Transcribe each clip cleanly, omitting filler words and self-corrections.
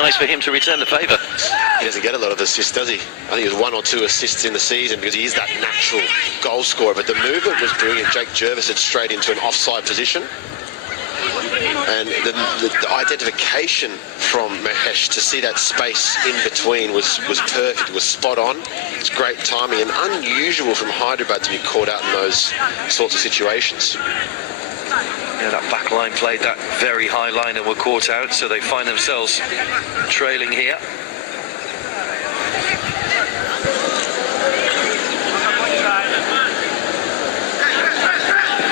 nice for him to return the favour. He doesn't get a lot of assists, does he? I think it was 1 or 2 assists in the season because he is that natural goal scorer. But the movement was brilliant. Jake Jervis had straight into an offside position. And the identification from Mahesh to see that space in between was perfect. It was spot on. It's great timing and unusual from Hyderabad to be caught out in those sorts of situations. Yeah, that back line played that very high line and were caught out, so they find themselves trailing here.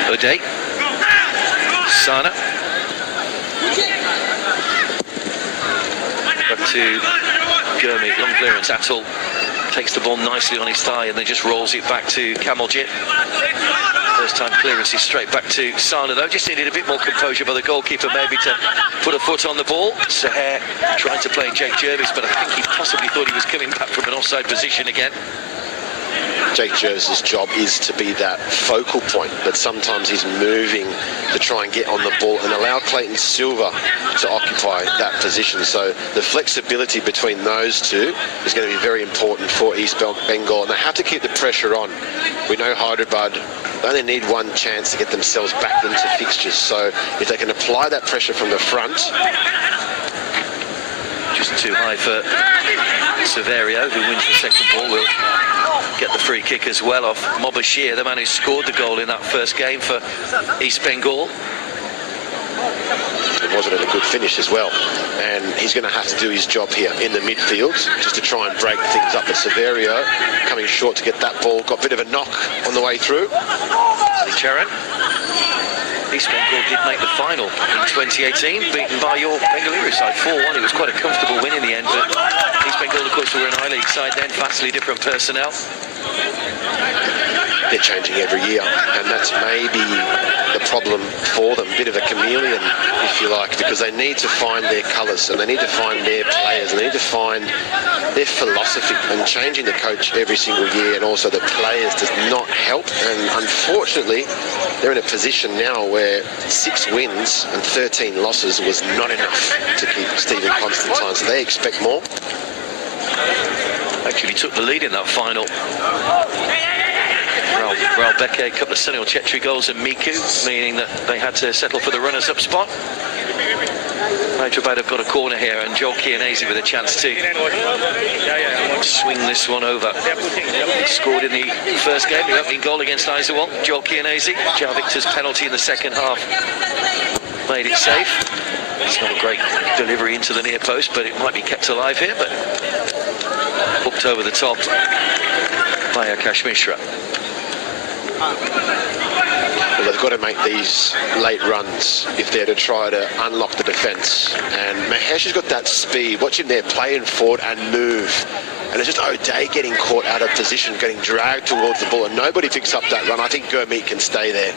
O'Day. Sana. Back to Gurmeet, long clearance. Atul takes the ball nicely on his thigh and then just rolls it back to Kamaljit. First time clearance is straight back to Sana though. Just needed a bit more composure by the goalkeeper maybe to put a foot on the ball. Saher trying to play Jake Jervis, but I think he possibly thought he was coming back from an offside position again. Jake Jervis's job is to be that focal point, but sometimes he's moving to try and get on the ball and allow Clayton Silva to occupy that position. So the flexibility between those two is going to be very important for East Bengal, and they have to keep the pressure on. We know Hyderabad only need one chance to get themselves back into fixtures, so if they can apply that pressure from the front. Just too high for Severio, who wins the second ball. Will get the free kick as well off Mobashir, the man who scored the goal in that first game for East Bengal. It wasn't a good finish as well, and he's going to have to do his job here in the midfield just to try and break things up. But Severio coming short to get that ball, got a bit of a knock on the way through. Charan. East Bengal did make the final in 2018, beaten by your Bengaluru side 4-1. It was quite a comfortable win in the end, but East Bengal, of course, were an I-League side then, vastly different personnel. They're changing every year, and that's maybe the problem for them. A bit of a chameleon, if you like, because they need to find their colours and they need to find their players and they need to find their philosophy. And changing the coach every single year and also the players does not help. And unfortunately, they're in a position now where 6 wins and 13 losses was not enough to keep Stephen Constantine. So they expect more. Actually took the lead in that final. Raul Beke, a couple of Sunil Chetri goals and Miku, meaning that they had to settle for the runners-up spot. Hyderabad have got a corner here, and Joel Chianese with a chance to swing this one over. Scored in the first game, the opening goal against Aizawl. Joel Chianese, Joe Victor's penalty in the second half made it safe. It's not a great delivery into the near post, but it might be kept alive here, but hooked over the top by Akash Mishra. Well, they've got to make these late runs if they're to try to unlock the defence. And Mahesh has got that speed. Watch him there playing forward and move. And it's just O'Day getting caught out of position, getting dragged towards the ball, and nobody picks up that run. I think Gurmeet can stay there.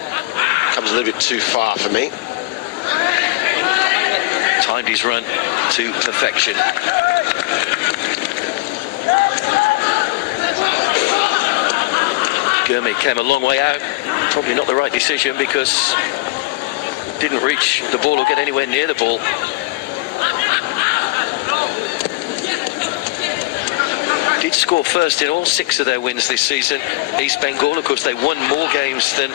Comes a little bit too far for me. Timed his run to perfection. Gurmeet came a long way out. Probably not the right decision because didn't reach the ball or get anywhere near the ball. Did score first in all 6 of their wins this season. East Bengal, of course, they won more games than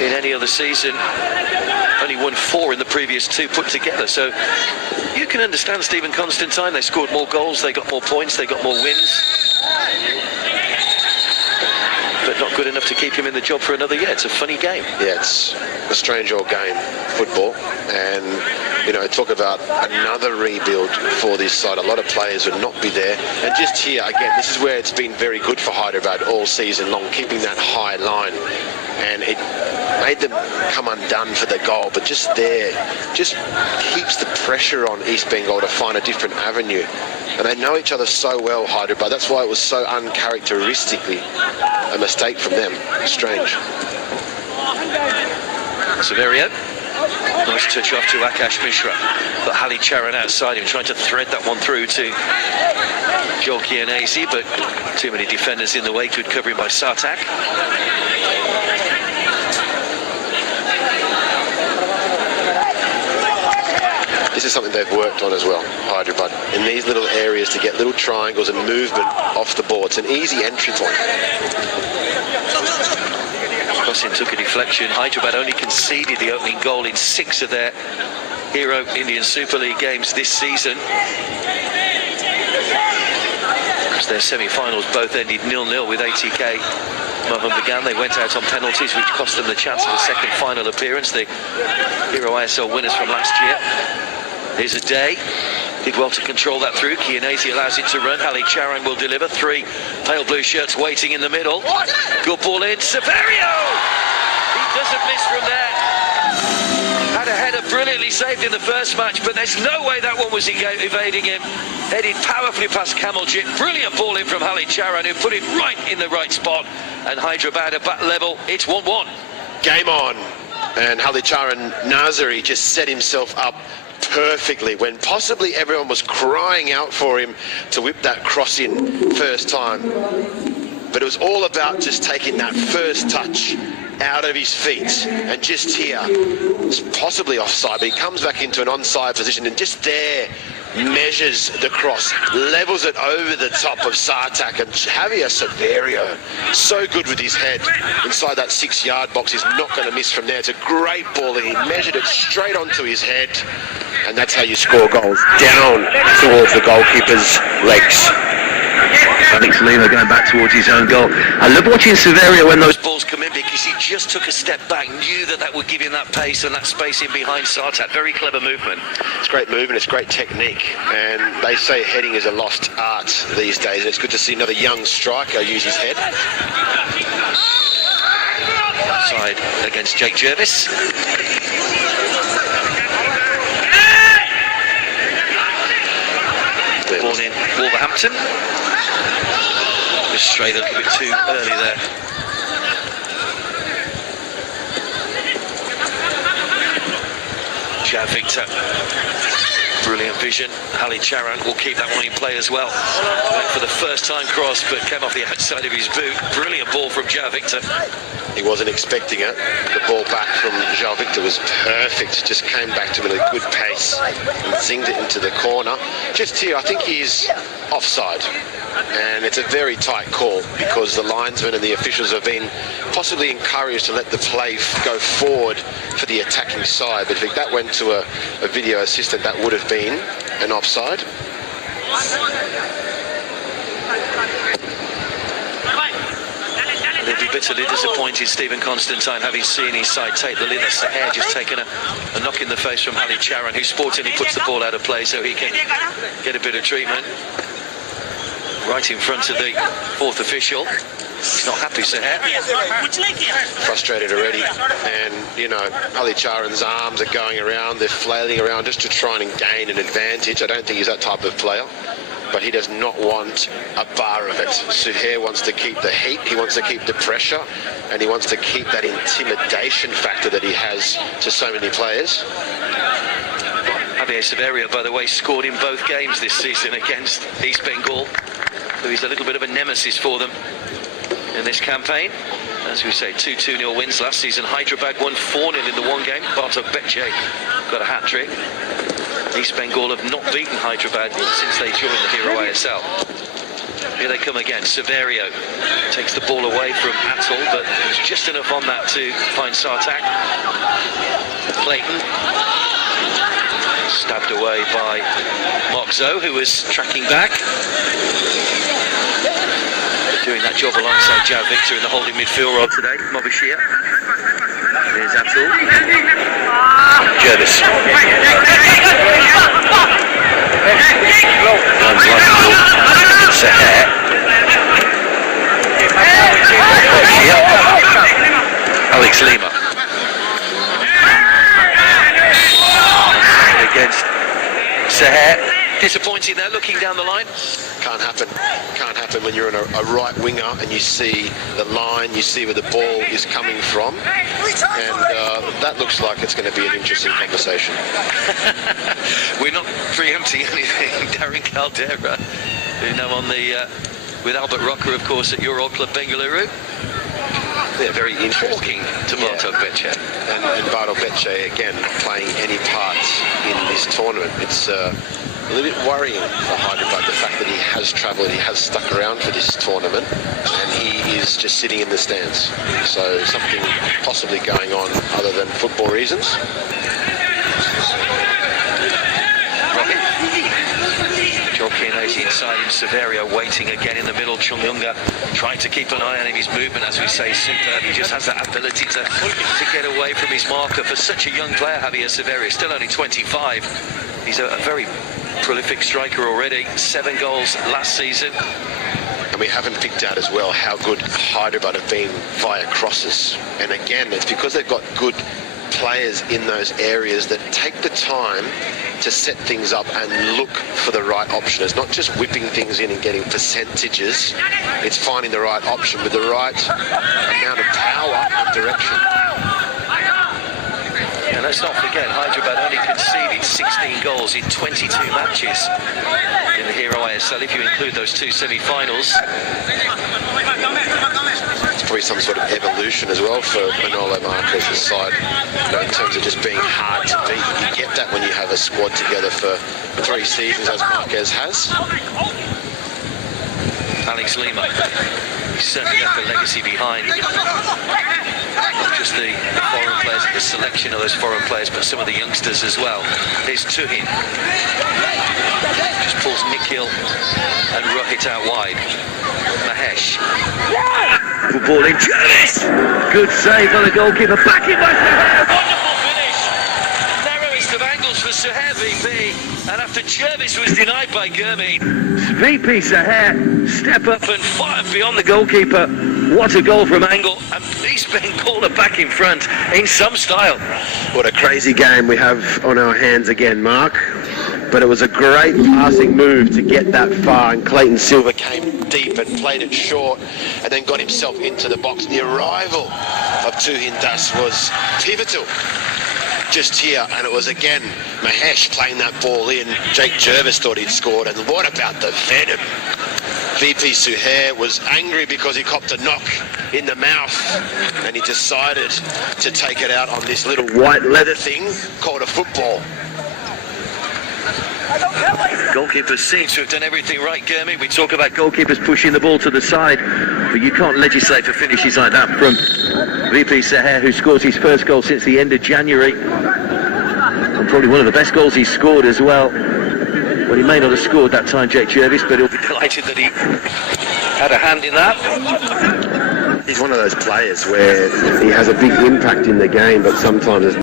in any other season. Only won 4 in the previous 2 put together. So you can understand Stephen Constantine. They scored more goals, they got more points, they got more wins. But not good enough to keep him in the job for another year. It's a funny game. Yeah, it's a strange old game, football. And, you know, talk about another rebuild for this side. A lot of players would not be there. And just here, again, this is where it's been very good for Hyderabad all season long, keeping that high line. And it made them come undone for the goal. But just there, just keeps the pressure on East Bengal to find a different avenue. And they know each other so well, Hyderabad. That's why it was so uncharacteristically a mistake from them. Strange. Severio. Nice touch off to Akash Mishra. But Hali Charan outside him, trying to thread that one through to Joel Chianese, but too many defenders in the way. Good covering by Sartak. this is something they've worked on as well, Hyderabad, in these little areas to get little triangles and movement off the ball. It's an easy entry point. Crossing took a deflection. Hyderabad only conceded the opening goal in 6 of their Hero Indian Super League games this season. As their semi-finals both ended 0-0 with ATK Mohun Bagan. They went out on penalties, which cost them the chance of a second final appearance. The Hero ISL winners from last year. Here's a day. Did well to control that through. Kianese allows it to run. Ali Charan will deliver. 3 pale blue shirts waiting in the middle. Good ball in. Severio! He doesn't miss from there. Had a header brilliantly saved in the first match, but there's no way that one was evading him. Headed powerfully past Kamaljit. Brilliant ball in from Ali Charan, who put it right in the right spot. And Hyderabad at bat level. It's 1-1. Game on. And Halicharan Nazari just set himself up perfectly when possibly everyone was crying out for him to whip that cross in first time. But it was all about just taking that first touch out of his feet, and just here, it's possibly offside, but he comes back into an onside position and just there measures the cross, levels it over the top of Sartak, and Javier Severio, so good with his head inside that 6-yard box, he's not going to miss from there. It's a great ball, and he measured it straight onto his head, and that's how you score goals, down towards the goalkeeper's legs. Alex Lima going back towards his own goal. I love watching Severio when those balls come in, because he just took a step back, knew that that would give him that pace and that space in behind Sartak. Very clever movement. It's great movement, it's great technique, and they say heading is a lost art these days, and it's good to see another young striker use his head. Outside against Jake Jervis. Ball in Wolverhampton. Just straight a little bit too early there. Jav Victor. Brilliant vision. Ali Charan will keep that one in play as well. Went for the first time cross, but came off the outside of his boot. Brilliant ball from Jav Victor. He wasn't expecting it. The ball back from Jav Victor was perfect. Just came back to him at a good pace and zinged it into the corner. Just here, I think he's offside. And it's a very tight call, because the linesmen and the officials have been possibly encouraged to let the play go forward for the attacking side. But if that went to a video assistant, that would have been an offside. They'll be bitterly disappointed, Stephen Constantine, having seen his side take the lead. Saher just taken a knock in the face from Ali Charan, who sportingly puts the ball out of play so he can get a bit of treatment. Right in front of the 4th official. He's not happy, Saher. Frustrated already, and you know, Ali Charan's arms are going around, they're flailing around just to try and gain an advantage. I don't think he's that type of player, but he does not want a bar of it. Suhair wants to keep the heat, he wants to keep the pressure, and he wants to keep that intimidation factor that he has to so many players. Javier Severio, by the way, scored in both games this season against East Bengal, so he's a little bit of a nemesis for them in this campaign. As we say, 2-0 wins last season. Hyderabad won 4-0 in the one game. Bartok Becce got a hat-trick. East Bengal have not beaten Hyderabad since they joined the Hero ISL. Here they come again. Severio takes the ball away from Atul, but there's just enough on that to find Sartak. Clayton. Stabbed away by Moxo, who was tracking back. Doing that job alongside Jav Victor in the holding midfield role today. Mobashir. Here's Atul. Jervis. Saher. Alex Lima. Against Saher. Disappointing there, looking down the line. Can't happen when you're in a right winger and you see the line, you see where the ball is coming from, and that looks like it's going to be an interesting conversation. We're not preempting anything. Darren Caldera, who now on the with Albert Rocker, of course, at your old club Bengaluru. Yeah, very interesting. Talking Tomato Becce. And Bardo Becce, again, not playing any part in this tournament. It's a little bit worrying for Hyderabad, the fact that he has travelled, he has stuck around for this tournament, and he is just sitting in the stands. So something possibly going on other than football reasons. Jorquino's inside him, Severio waiting again in the middle, Chungunga trying to keep an eye on him, his movement, as we say, superb. He just has that ability to get away from his marker for such a young player, Javier Severio, still only 25. He's a very prolific striker already, 7 goals last season. And we haven't picked out as well how good Hyderabad have been via crosses. And again, it's because they've got good players in those areas that take the time to set things up and look for the right option. It's not just whipping things in and getting percentages. It's finding the right option with the right amount of power and direction. And let's not forget, Hyderabad only conceded 16 goals in 22 matches in the Hero ISL, if you include those 2 semi-finals. It's probably some sort of evolution as well for Manolo Marquez's side, in terms of just being hard to beat. You get that when you have a squad together for 3 seasons, as Marquez has. Alex Lima, he's certainly left a legacy behind. Not just the foreign players, the selection of those foreign players, but some of the youngsters as well. Here's Tuhin. Just pulls Nikhil and Rohit out wide. Mahesh. Good ball in. Jervis! Good save by the goalkeeper. Back in by Suhair. Wonderful finish. Narrowest of angles for Suhair VP. And after Jervis was denied by Gurmeet, VP Suhair step up and fire beyond the goalkeeper. What a goal from angle. And East Bengal are back in front in some style. What a crazy game we have on our hands again, Mark. But it was a great passing move to get that far, and Clayton Silva came deep and played it short and then got himself into the box. The arrival of Tuhin Das was pivotal just here, and it was again Mahesh playing that ball in. Jake Jervis thought he'd scored, and what about the venom? VP Suhair was angry because he copped a knock in the mouth, and he decided to take it out on this little white leather thing called a football. Goalkeepers seem to have done everything right, Gurmeet. We talk about goalkeepers pushing the ball to the side, but you can't legislate for finishes like that from VP Suhair, who scores his first goal since the end of January. And probably one of the best goals he's scored as well. Well, he may not have scored that time, Jake Jervis, but he'll be delighted that he had a hand in that. He's one of those players where he has a big impact in the game, but sometimes it's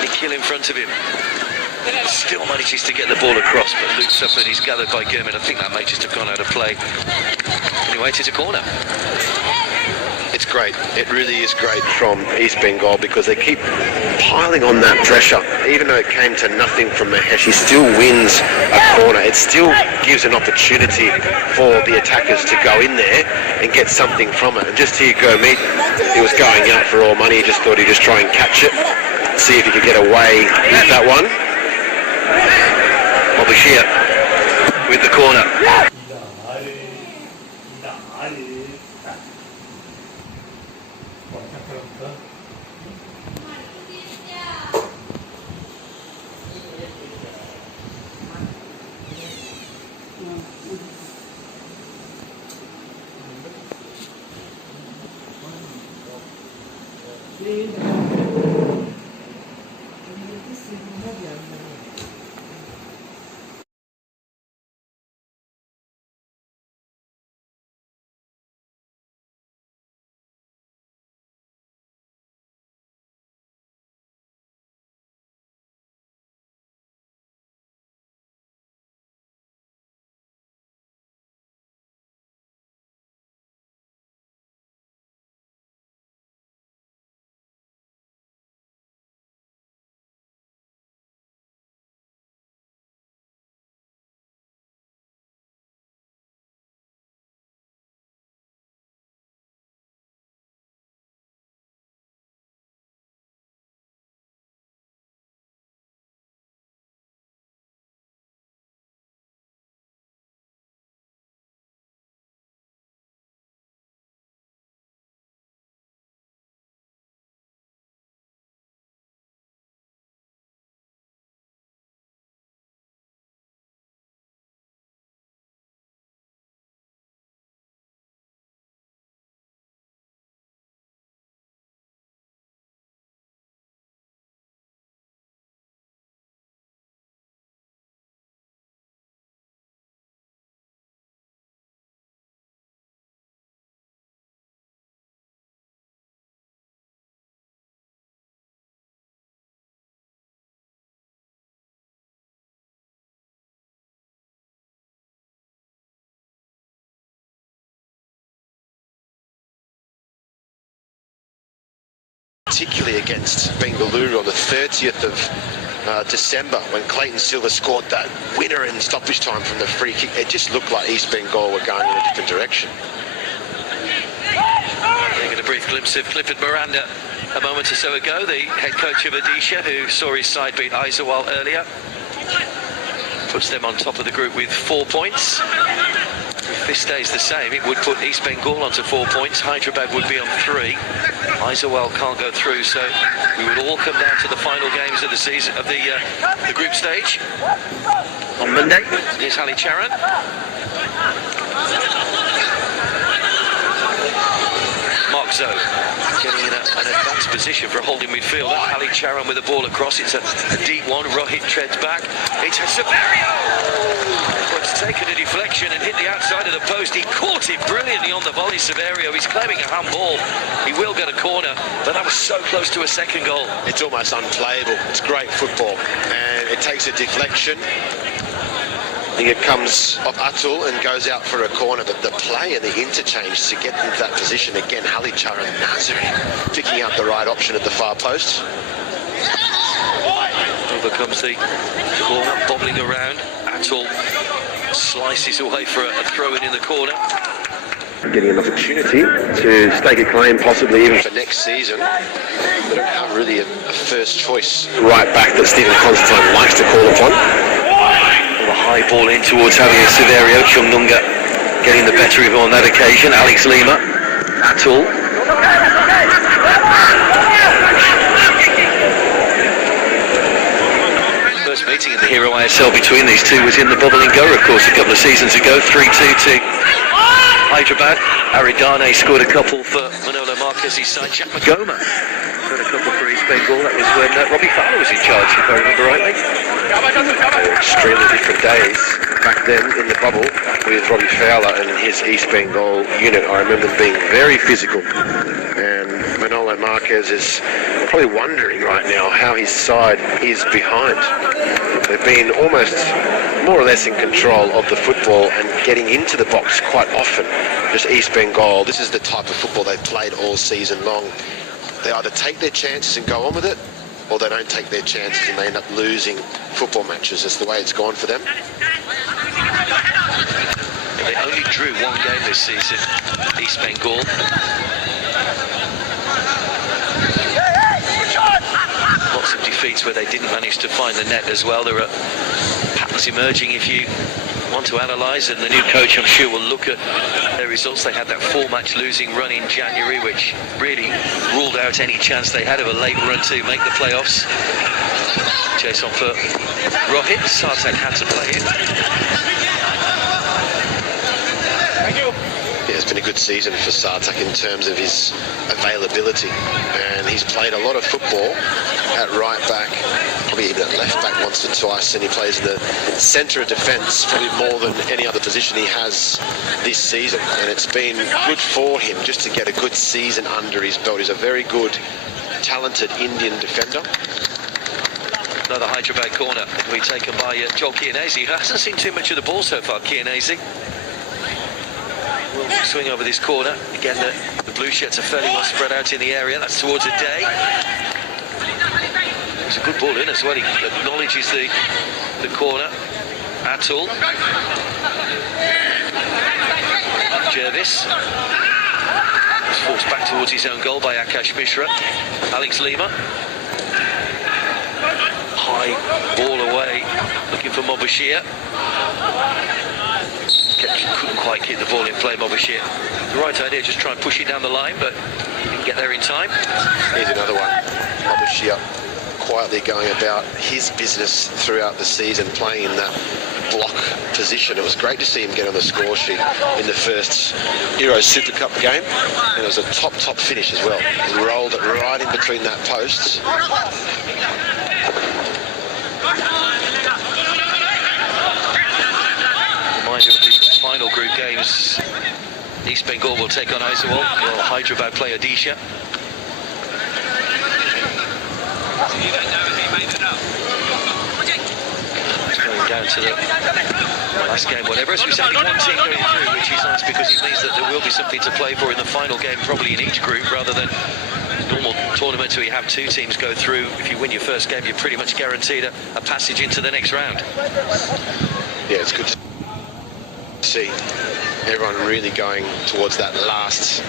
Nikhil in front of him. Still manages to get the ball across, but loops up and he's gathered by Gurmeet. I think that may just have gone out of play. Anyway, it is a corner. It's great. It really is great from East Bengal, because they keep piling on that pressure. Even though it came to nothing from Mahesh, he still wins a corner. It still gives an opportunity for the attackers to go in there and get something from it. And just here, Gurmeet, he was going out for all money. He just thought he'd just try and catch it, see if he could get away with that one. Bobashir with the corner. particularly against Bengaluru on the 30th of December, when Clayton Silva scored that winner in stoppage time from the free kick. It just looked like East Bengal were going in a different direction. Taking a brief glimpse of Clifford Miranda a moment or so ago, the head coach of Odisha, who saw his side beat Aizawl earlier. Puts them on top of the group with 4 points. If this stays the same, it would put East Bengal onto 4 points. Hyderabad would be on 3. Aizawl can't go through, so we would all come down to the final games of the season, of the group stage on Monday. Here's Ali Charan. Mark Zoe getting in an advanced position for a holding midfielder. Ali Charan with the ball across. It's a deep one. Rohit treads back. It's a Severio! It's taken a deflection and hit the outside of the post. He caught it brilliantly on the volley, Severio. He's claiming a handball. He will get a corner, but that was so close to a second goal. It's almost unplayable. It's great football, and it takes a deflection. I think it comes off Atul and goes out for a corner, but the play and the interchange to get into that position again, Halicharan Nazari picking up the right option at the far post. Over comes the corner, bobbling around. Atul slices away for a throw-in in the corner. Getting an opportunity to stake a claim, possibly even for next season. They don't have really a first choice right back that Stephen Constantine likes to call upon. A high ball in towards Javier Severio. Chundunga getting the better of him on that occasion. Alex Lima. Atul. First meeting in the Hero ISL between these two was in the Bubble and Go, of course, a couple of seasons ago. 3-2 to Hyderabad. Aridane scored a couple for Manolo Marquez's side. Jack Magoma got a couple for East Bengal. That was when Robbie Fowler was in charge, if I remember rightly. Extremely different days back then in the bubble with Robbie Fowler and his East Bengal unit. I remember them being very physical, and Manolo Marquez is probably wondering right now how his side is behind. They've been almost more or less in control of the football and getting into the box quite often. Just East Bengal, this is the type of football they've played all season long. They either take their chances and go on with it, or they don't take their chances and they end up losing football matches. That's the way it's gone for them. They only drew one game this season, East Bengal. Lots of defeats where they didn't manage to find the net as well. There are patterns emerging if you want to analyse, and the new coach, I'm sure, will look at their results. They had that 4-match losing run in January, which really ruled out any chance they had of a late run to make the playoffs. Chase on for Rohit. Sartek had to play it. Yeah, it's been a good season for Sartek in terms of his availability, and he's played a lot of football at right back, probably even at left back once or twice, and he plays in the centre of defence probably more than any other position he has this season, and it's been good for him just to get a good season under his belt. He's a very good, talented Indian defender. Another Hyderabad corner will be taken by Joel Chianese, who hasn't seen too much of the ball so far. Chianese will swing over this corner. Again, the blue shirts are fairly well spread out in the area. That's towards a day. It's a good ball in as well. He acknowledges the corner. Atul. Jervis. Was forced back towards his own goal by Akash Mishra. Alex Lima. High ball away, looking for Mobashir. Couldn't quite keep the ball in play, Mobashir. The right idea, just try and push it down the line, but didn't get there in time. Here's another one. Mobashir quietly going about his business throughout the season, playing in that block position. It was great to see him get on the score sheet in the first Euro Super Cup game, and it was a top finish as well. He rolled it right in between that post. Reminder of the final group games. East Bengal will take on Aizawl, while Hyderabad play Odisha. It's going down to the last game, whatever. As we said, one team going through, which is nice because it means that there will be something to play for in the final game, probably in each group, rather than normal tournaments where you have two teams go through. If you win your first game, you're pretty much guaranteed a passage into the next round. Yeah, it's good to see everyone really going towards that last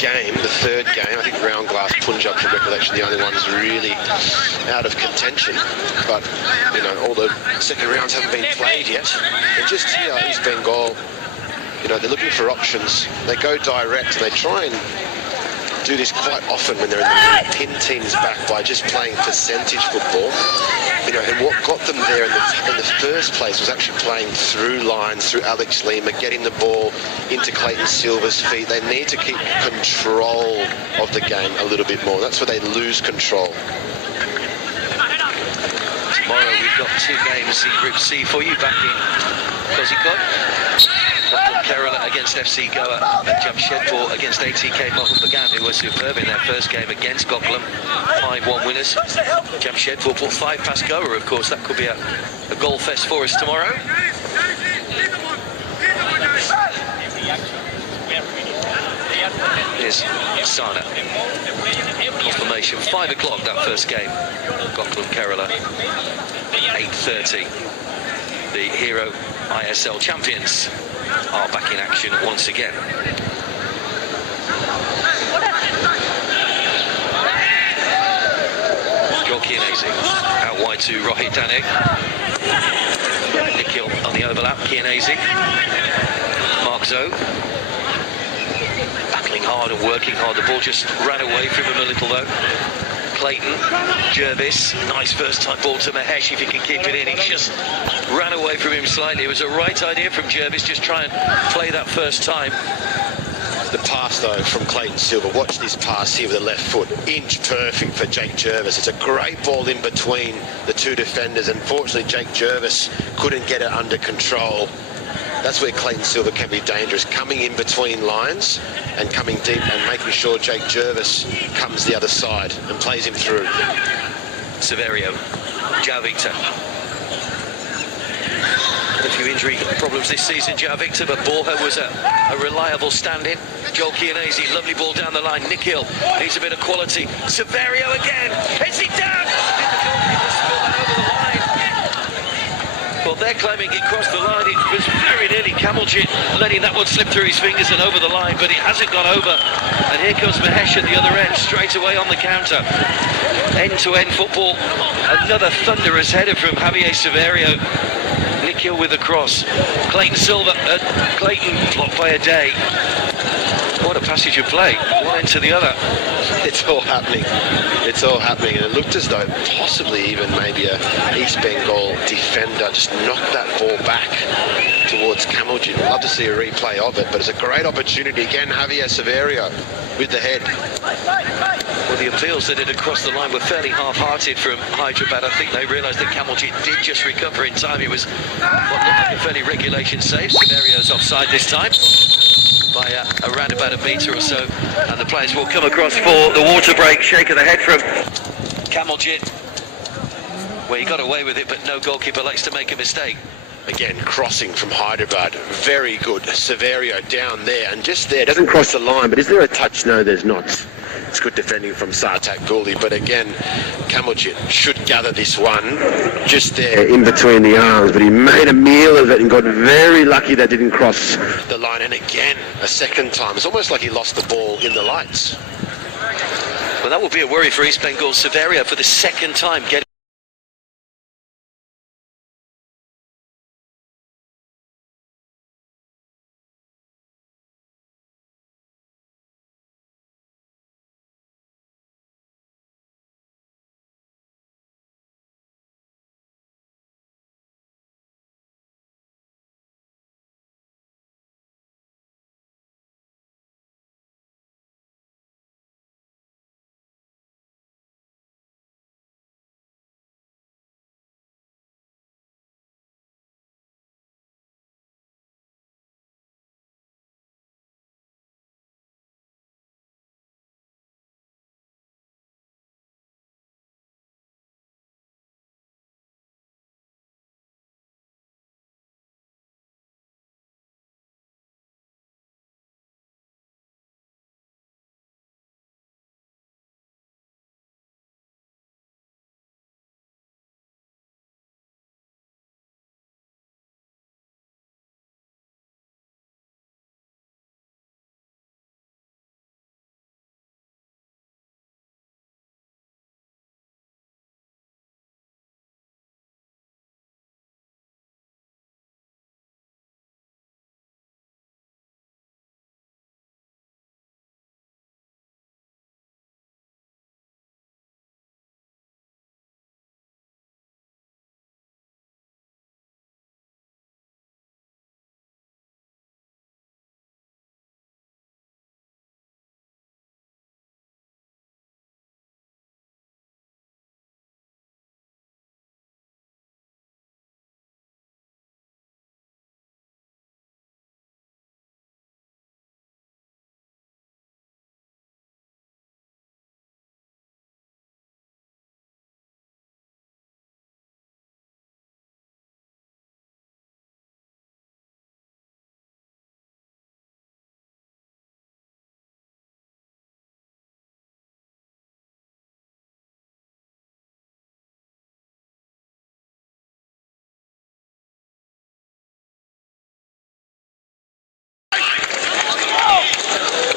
game, the third game. I think Round Glass, Punjab, from recollection, the only ones really out of contention. But, you know, all the second rounds haven't been played yet. And just here, East Bengal, you know, they're looking for options. They go direct and they try and do this quite often when they're in the lead, pin teams back by just playing percentage football. You know, and what got them there in the first place was actually playing through lines, through Alex Lima, getting the ball into Clayton Silva's feet. They need to keep control of the game a little bit more. That's where they lose control. Tomorrow we've got two games in Group C for you back in Kozhikode. Kerala against FC Goa and Jamshedpur against ATK Mohun Bagan, who were superb in their first game against Goklam. 5-1 winners. Jamshedpur put 5 past Goa, of course. That could be a goal fest for us tomorrow. Here's Sana. Confirmation, 5 o'clock that first game. Goklam Kerala, 8:30. The Hero ISL champions are back in action once again. Joel Chianese out wide to Rohit Dane. Nikhil on the overlap. Chianese. Mark Zoe. Battling hard and working hard. The ball just ran away from him a little though. Clayton, Jervis, nice first time ball to Mahesh if he can keep it in. He just ran away from him slightly. It was a right idea from Jervis, just try and play that first time. The pass though from Clayton Silva, watch this pass here with the left foot, inch perfect for Jake Jervis. It's a great ball in between the two defenders. Unfortunately, Jake Jervis couldn't get it under control. That's where Clayton Silva can be dangerous, coming in between lines and coming deep and making sure Jake Jervis comes the other side and plays him through. Severio, João Victor. A few injury problems this season, João Victor, but Borja was a reliable stand-in. Joel Chianese, lovely ball down the line. Nikhil needs a bit of quality. Severio again, heads it down. Well, they're claiming it crossed the line. It was very nearly Kamaljit letting that one slip through his fingers and over the line, but it hasn't gone over. And here comes Mahesh at the other end, straight away on the counter. End-to-end football. Another thunderous header from Javier Severio. Nikhil with the cross. Clayton Silva, Clayton blocked by a day. What a passage of play, one end to the other. It's all happening. It's all happening. And it looked as though possibly even maybe a East Bengal defender just knocked that ball back towards Kamaljit. Love to see a replay of it, but it's a great opportunity. Again, Javier Severio with the head. Well, the appeals that had crossed the line were fairly half-hearted from Hyderabad. I think they realised that Kamaljit did just recover in time. It was what looked like a fairly regulation save. Severio's offside this time by around about a metre or so, and the players will come across for the water break. Shake of the head from Kamaljit. Well, he got away with it, but no goalkeeper likes to make a mistake. Again, crossing from Hyderabad, very good. Severio down there, and just there, doesn't cross the line, but is there a touch? No, there's not. It's good defending from Sartak Guli, but again, Kamaljit should gather this one just there in between the arms, but he made a meal of it and got very lucky that didn't cross the line. And again, a second time. It's almost like he lost the ball in the lights. Well, that will be a worry for East Bengal. Severio for the second time getting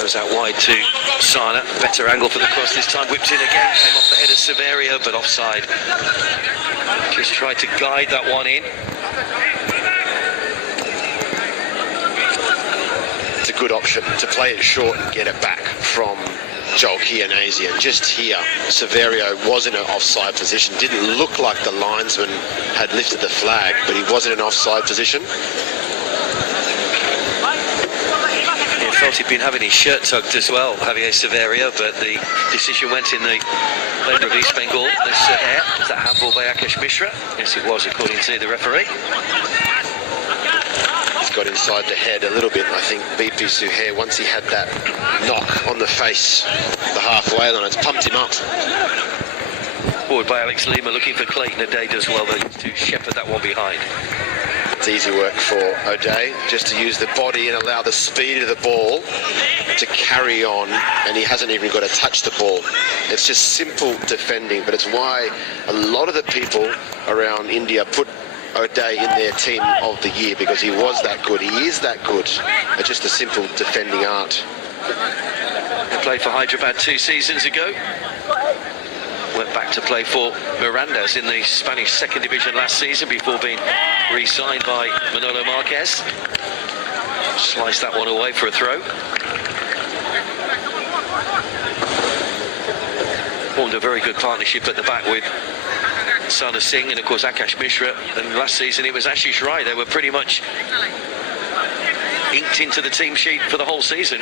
Goes out wide to Sana. Better angle for the cross this time. Whipped in again. Came off the head of Severio, but offside. Just tried to guide that one in. It's a good option to play it short and get it back from Joel Chianese. And just here, Severio was in an offside position. Didn't look like the linesman had lifted the flag, but he was in an offside position. He felt he'd been having his shirt tugged as well, Javier Severio, but the decision went in the favour of East Bengal. This hair, is that handball by Akash Mishra? Yes, it was, according to the referee. He's got inside the head a little bit, I think, BP Suhair, once he had that knock on the face, the halfway line, it's pumped him up. Forward by Alex Lima, looking for Clayton O'Day as well, though, to shepherd that one behind. It's easy work for O'Day, just to use the body and allow the speed of the ball to carry on, and he hasn't even got to touch the ball. It's just simple defending, but it's why a lot of the people around India put O'Day in their team of the year, because he was that good. He is that good. It's just a simple defending art. He played for Hyderabad 2 seasons ago. Went back to play for Miranda's in the Spanish second division last season before being re-signed by Manolo Marquez. Sliced that one away for a throw. Formed a very good partnership at the back with Sana Singh and of course Akash Mishra, and last season it was Ashish Rai. They were pretty much inked into the team sheet for the whole season.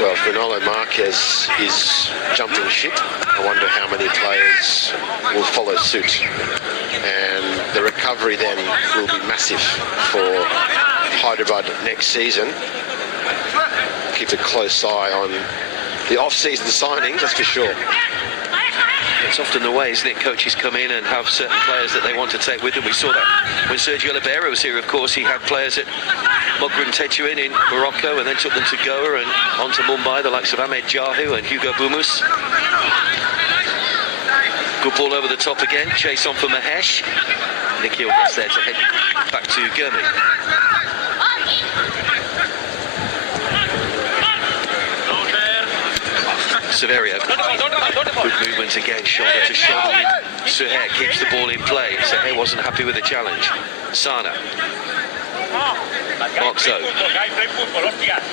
Well, if Manolo Marquez is jumping ship, I wonder how many players will follow suit. And the recovery then will be massive for Hyderabad next season. Keep a close eye on the off-season signings, that's for sure. It's often the way, isn't it? Coaches come in and have certain players that they want to take with them. We saw that when Sergio Oliveira was here, of course. He had players at Mogren Tetuin in Morocco and then took them to Goa and on to Mumbai, the likes of Ahmed Jahu and Hugo Bumus. Good ball over the top again. Chase on for Mahesh. Nikhil gets there to head back to Gurmeet. Severio, good movement again, shoulder to shoulder with Suhair, keeps the ball in play. Suhair wasn't happy with the challenge. Sana. Mark Zoe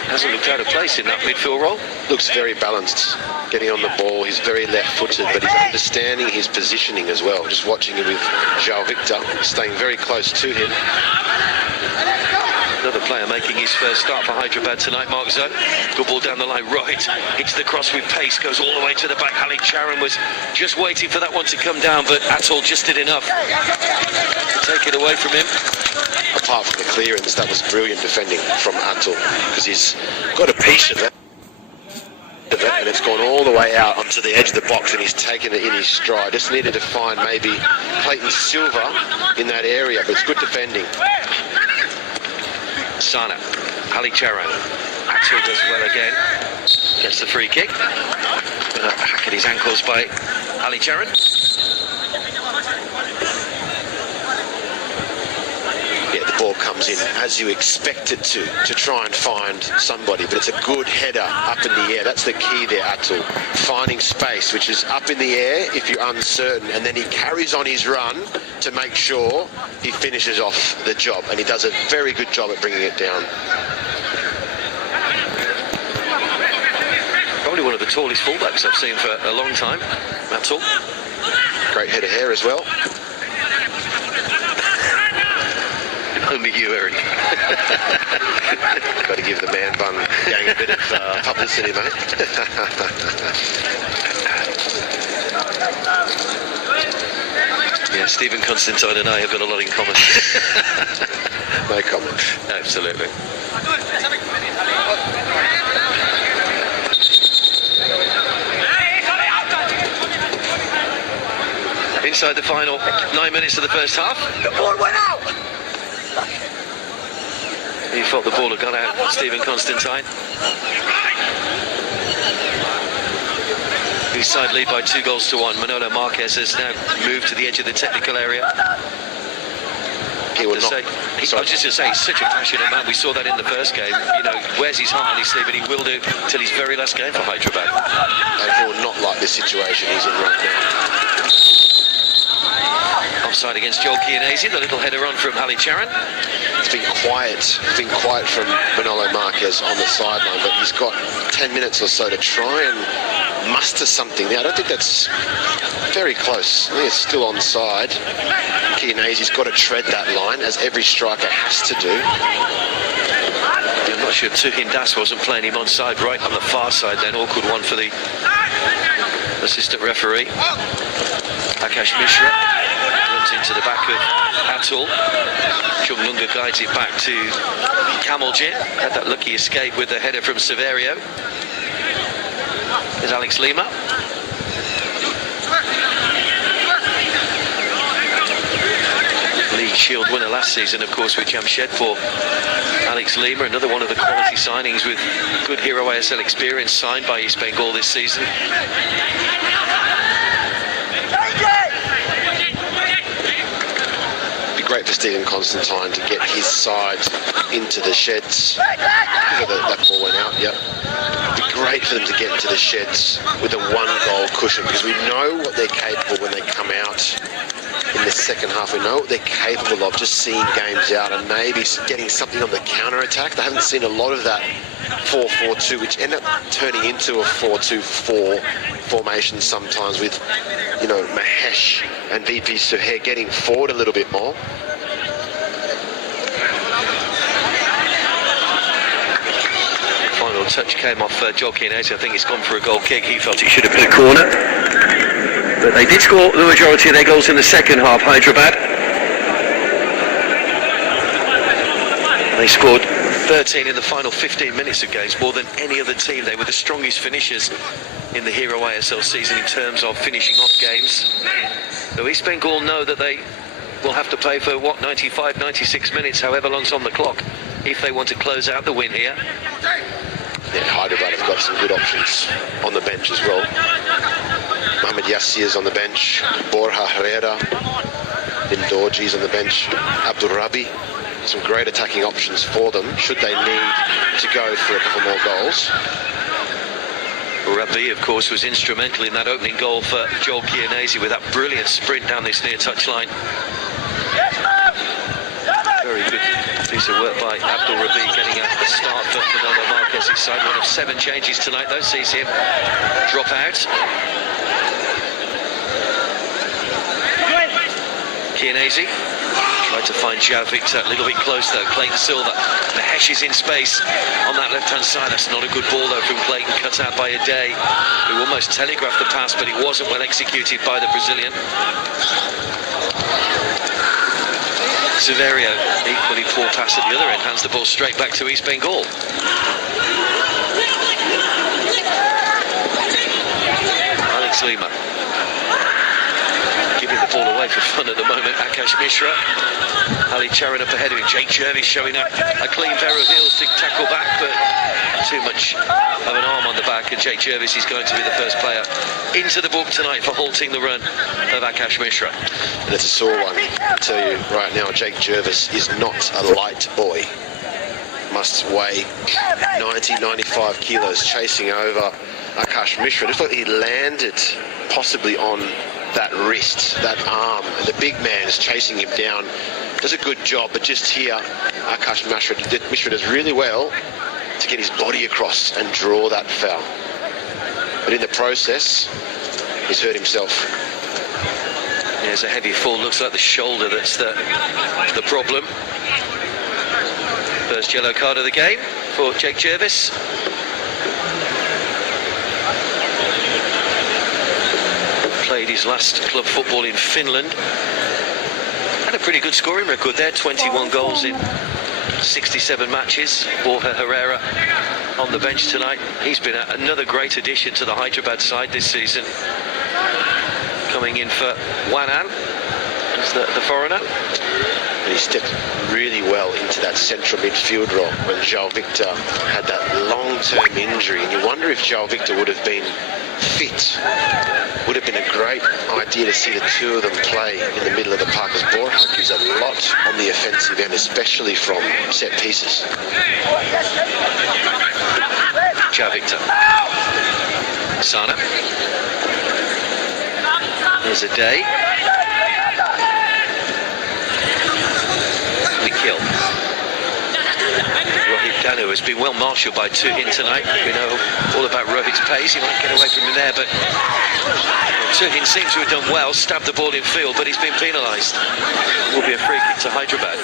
hasn't looked out of place in that midfield role. Looks very balanced, getting on the ball. He's very left-footed, but he's understanding his positioning as well. Just watching him with João Victor, staying very close to him. Another player making his first start for Hyderabad tonight, Mark Zoe. Good ball down the line, right. Hits the cross with pace, goes all the way to the back. Halid Charan was just waiting for that one to come down, but Atul just did enough to take it away from him. Apart from the clearance, that was brilliant defending from Atul, because he's got a piece of it. And it's gone all the way out onto the edge of the box, and he's taken it in his stride. Just needed to find maybe Clayton Silva in that area, but it's good defending. Sana, Halid Charan. Atul does well again. Gets the free kick. Gonna hack at his ankles by Halid Charan. Yeah, the ball comes in as you expect it to try and find somebody, but it's a good header up in the air. That's the key there, Atul. Finding space, which is up in the air if you're uncertain, and then he carries on his run to make sure he finishes off the job, and he does a very good job at bringing it down. Probably one of the tallest fullbacks I've seen for a long time, Atul. Great head of hair as well. Only you, Eric. Got to give the man bun gang a bit of publicity, mate. Yeah, Stephen Constantine and I have got a lot in common. No comment. Absolutely. Inside the final 9 minutes of the first half. The ball went out! He thought the ball had gone out, Stephen Constantine. His side lead by 2-1. Manolo Marquez has now moved to the edge of the technical area. He will not. I was just going to say, he's such a passionate man. We saw that in the first game. You know, wears his heart on his sleeve, and he will do till his very last game for Hyderabad. And he will not like this situation he's in right now. Offside against Joel Chianese, the little header on from Ali Charan. It's been quiet. It's been quiet from Manolo Marquez on the sideline, but he's got 10 minutes or so to try and muster something there. I don't think that's very close. I think it's still onside. Chianese's got to tread that line, as every striker has to do. I'm not sure Tuhin Das wasn't playing him onside, right on the far side then. Awkward one for the assistant referee. Akash Mishra runs into the back of Atul. Chunglunga guides it back to Kamaljit. Had that lucky escape with the header from Severio. There's Alex Lima. League Shield winner last season, of course, with Jamshedpur. Alex Lima, another one of the quality signings with good Hero ASL experience, signed by East Bengal this season. Great for Stephen Constantine to get his side into the sheds. That ball went out, yep. It'd be great for them to get into the sheds with a one-goal cushion, because we know what they're capable when they come out in the second half. We know what they're capable of, just seeing games out and maybe getting something on the counter-attack. They haven't seen a lot of that 4-4-2, which end up turning into a 4-2-4 formation sometimes, with, you know, Mahesh and VP Suhair getting forward a little bit more. Final touch came off Joel Chianese. I think he's gone for a goal kick. He felt he should have been a corner. But they did score the majority of their goals in the second half, Hyderabad. They scored 13 in the final 15 minutes of games, more than any other team. They were the strongest finishers in the Hero ASL season in terms of finishing off games. So East Bengal know that they will have to play for, 95, 96 minutes, however long's on the clock, if they want to close out the win here. Yeah, Hyderabad have got some good options on the bench as well. Mohamed Yassir's on the bench, Borja Herrera, Indorji's on the bench, Abdul Rabi. Some great attacking options for them, should they need to go for a couple more goals. Rabi, of course, was instrumental in that opening goal for Joel Chianese with that brilliant sprint down this near touchline. Very good piece of work by Abdul Rabi, getting a start for Manolo Marquez's side. One of 7 changes tonight, though, sees him drop out. Chianese tried to find João Victor, a little bit close though. Clayton Silva, Mahesh is in space on that left-hand side. That's not a good ball though from Clayton, cut out by Ade, who almost telegraphed the pass, but it wasn't well executed by the Brazilian. Severio, equally poor pass at the other end, hands the ball straight back to East Bengal. Alex Lima giving the ball away for fun at the moment. Akash Mishra, Ali Charan up ahead of him. Jake Jervis showing a clean pair of heels to tackle back, but too much of an arm on the back, and Jake Jervis is going to be the first player into the book tonight for halting the run of Akash Mishra. And it's a sore one, I tell you right now. Jake Jervis is not a light boy. Must weigh 90, 95 kilos, chasing over Akash Mishra. Just like he landed possibly on that wrist, that arm, and the big man is chasing him down. Does a good job, but just here, Akash Mishra does really well to get his body across and draw that foul. But in the process, he's hurt himself. There's a heavy fall, looks like the shoulder that's the problem. First yellow card of the game for Jake Jervis. Played his last club football in Finland. Had a pretty good scoring record there, 21 goals in 67 matches. Borja Herrera on the bench tonight. He's been another great addition to the Hyderabad side this season. Coming in for Wanan as the foreigner. And he stepped really well into that central midfield role when João Victor had that long long-term injury, and you wonder if Joel Victor would have been fit. Would have been a great idea to see the two of them play in the middle of the park, as Borja gives a lot on the offensive end, especially from set pieces. Joel Victor. Sana. Here's a day. Nikhil. Rohit Danu has been well marshalled by Tuhin tonight. We know all about Rohit's pace. He might get away from him there, but Tuhin seems to have done well, stabbed the ball in field, but he's been penalised. Will be a free kick to Hyderabad.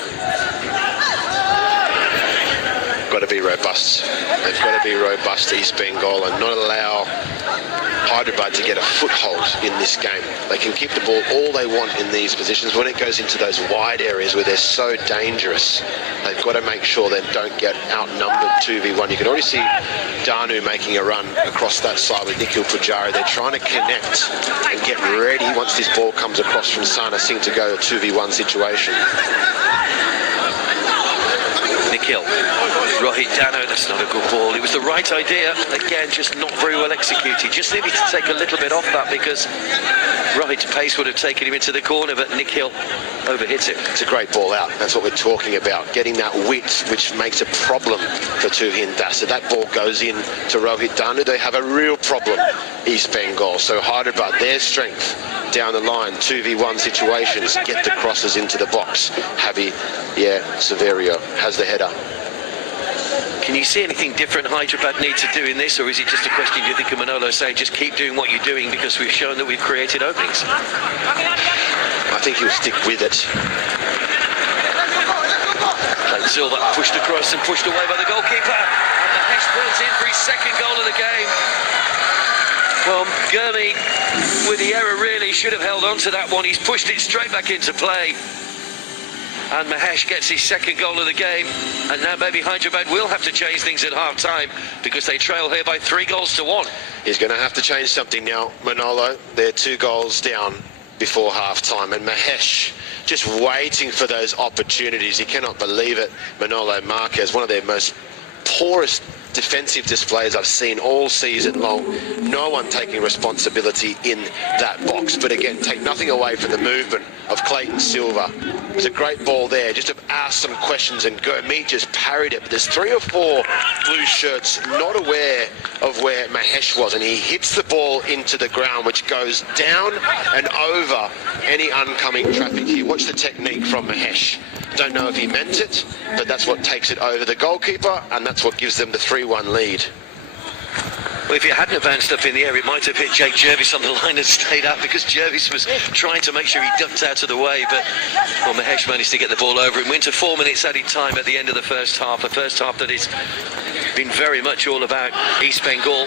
Got to be robust. They've got to be robust, East Bengal, and not allow Hyderabad to get a foothold in this game. They can keep the ball all they want in these positions. When it goes into those wide areas where they're so dangerous, they've got to make sure they don't get outnumbered 2v1. You can already see Danu making a run across that side with Nikhil Pujari. They're trying to connect and get ready once this ball comes across from Sana Singh to go a 2v1 situation. Nikhil. Rohit Danu, that's not a good ball. It was the right idea. Again, just not very well executed. Just needed to take a little bit off that, because Rohit's pace would have taken him into the corner, but Nikhil overhit it. It's a great ball out. That's what we're talking about. Getting that width, which makes a problem for Tuhin Das. So that ball goes in to Rohit Danu. They have a real problem, East Bengal. So Hyderabad, their strength down the line, 2v1 situations, get the crosses into the box. Javi, Severio has the header. Can you see anything different Hyderabad need to do in this, or is it just a question, do you think, of Manolo saying just keep doing what you're doing because we've shown that we've created openings? I think he'll stick with it. Clayton Silva pushed across and pushed away by the goalkeeper, and Mahesh runs in for his second goal of the game. Well, Gurmeet, with the error, really should have held on to that one. He's pushed it straight back into play. And Mahesh gets his second goal of the game. And now maybe Hyderabad will have to change things at half-time, because they trail here by 3-1. He's going to have to change something now, Manolo. They're 2 goals down before half-time. And Mahesh just waiting for those opportunities. He cannot believe it. Manolo Marquez, one of their most poorest defensive displays I've seen all season long. No one taking responsibility in that box. But again, take nothing away from the movement of Clayton Silva. It was a great ball there, just to ask some questions, and Gurmeet just parried it. But there's 3 or 4 blue shirts not aware of where Mahesh was, and he hits the ball into the ground, which goes down and over any oncoming traffic here. Watch the technique from Mahesh. Don't know if he meant it, but that's what takes it over the goalkeeper, and that's what gives them the 3-1 lead. Well, if it hadn't have bounced up in the air, it might have hit Jake Jervis on the line and stayed out, because Jervis was trying to make sure he ducked out of the way. But well, Mahesh managed to get the ball over and went to 4 minutes added time at the end of the first half. A first half that has been very much all about East Bengal.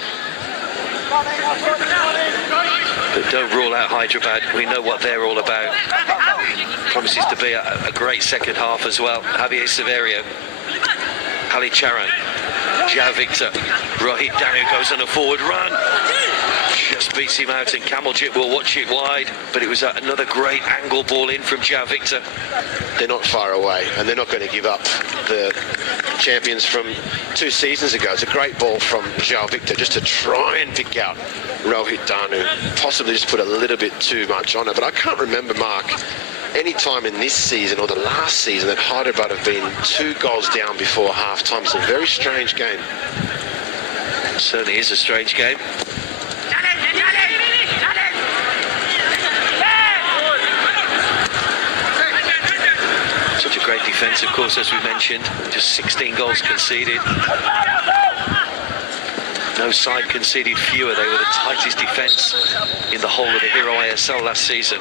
But don't rule out Hyderabad. We know what they're all about. Promises to be a great second half as well. Javier Severio, Ali Charan, Joel Victor, Rohit Danu goes on a forward run. Just beats him out, and Kamaljit will watch it wide. But it was another great angle ball in from Joel Victor. They're not far away, and they're not going to give up. The champions from 2 seasons ago. It's a great ball from Joel Victor, just to try and pick out Rohit Danu. Possibly just put a little bit too much on it. But I can't remember, Mark, any time in this season or the last season that Hyderabad have been 2 goals down before half-time. It's a very strange game. It certainly is a strange game. Such a great defence, of course, as we mentioned. Just 16 goals conceded. No side conceded fewer. They were the tightest defence in the whole of the Hero ISL last season.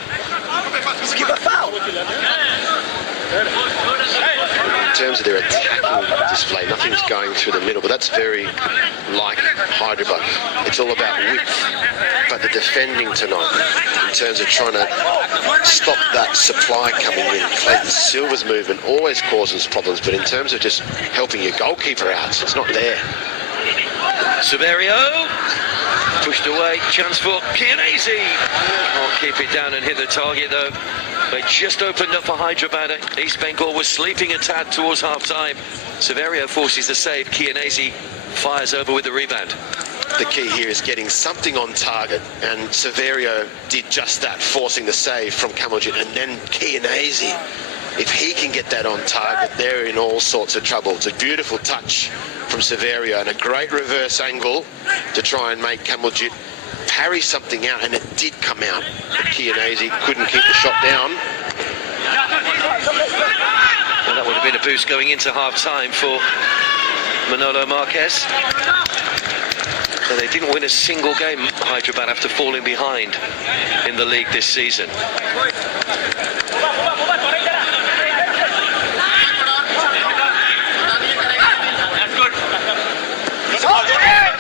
Give a foul. In terms of their attacking display, nothing's going through the middle, but that's very like Hyderabad. It's all about width. But the defending tonight, in terms of trying to stop that supply coming in, Clayton Silva's movement always causes problems, but in terms of just helping your goalkeeper out, it's not there. Severio pushed away, chance for Chianese. Can't keep it down and hit the target though. They just opened up for Hyderabad. East Bengal was sleeping a tad towards half-time. Severio forces the save. Chianese fires over with the rebound. The key here is getting something on target, and Severio did just that, forcing the save from Kamaljit, and then Kianese. If he can get that on target, they're in all sorts of trouble. It's a beautiful touch from Severio and a great reverse angle to try and make Kamaljit parry something out, and it did come out. But Kianese couldn't keep the shot down. Well, that would have been a boost going into half-time for Manolo Marquez. So they didn't win a single game, Hyderabad, after falling behind in the league this season.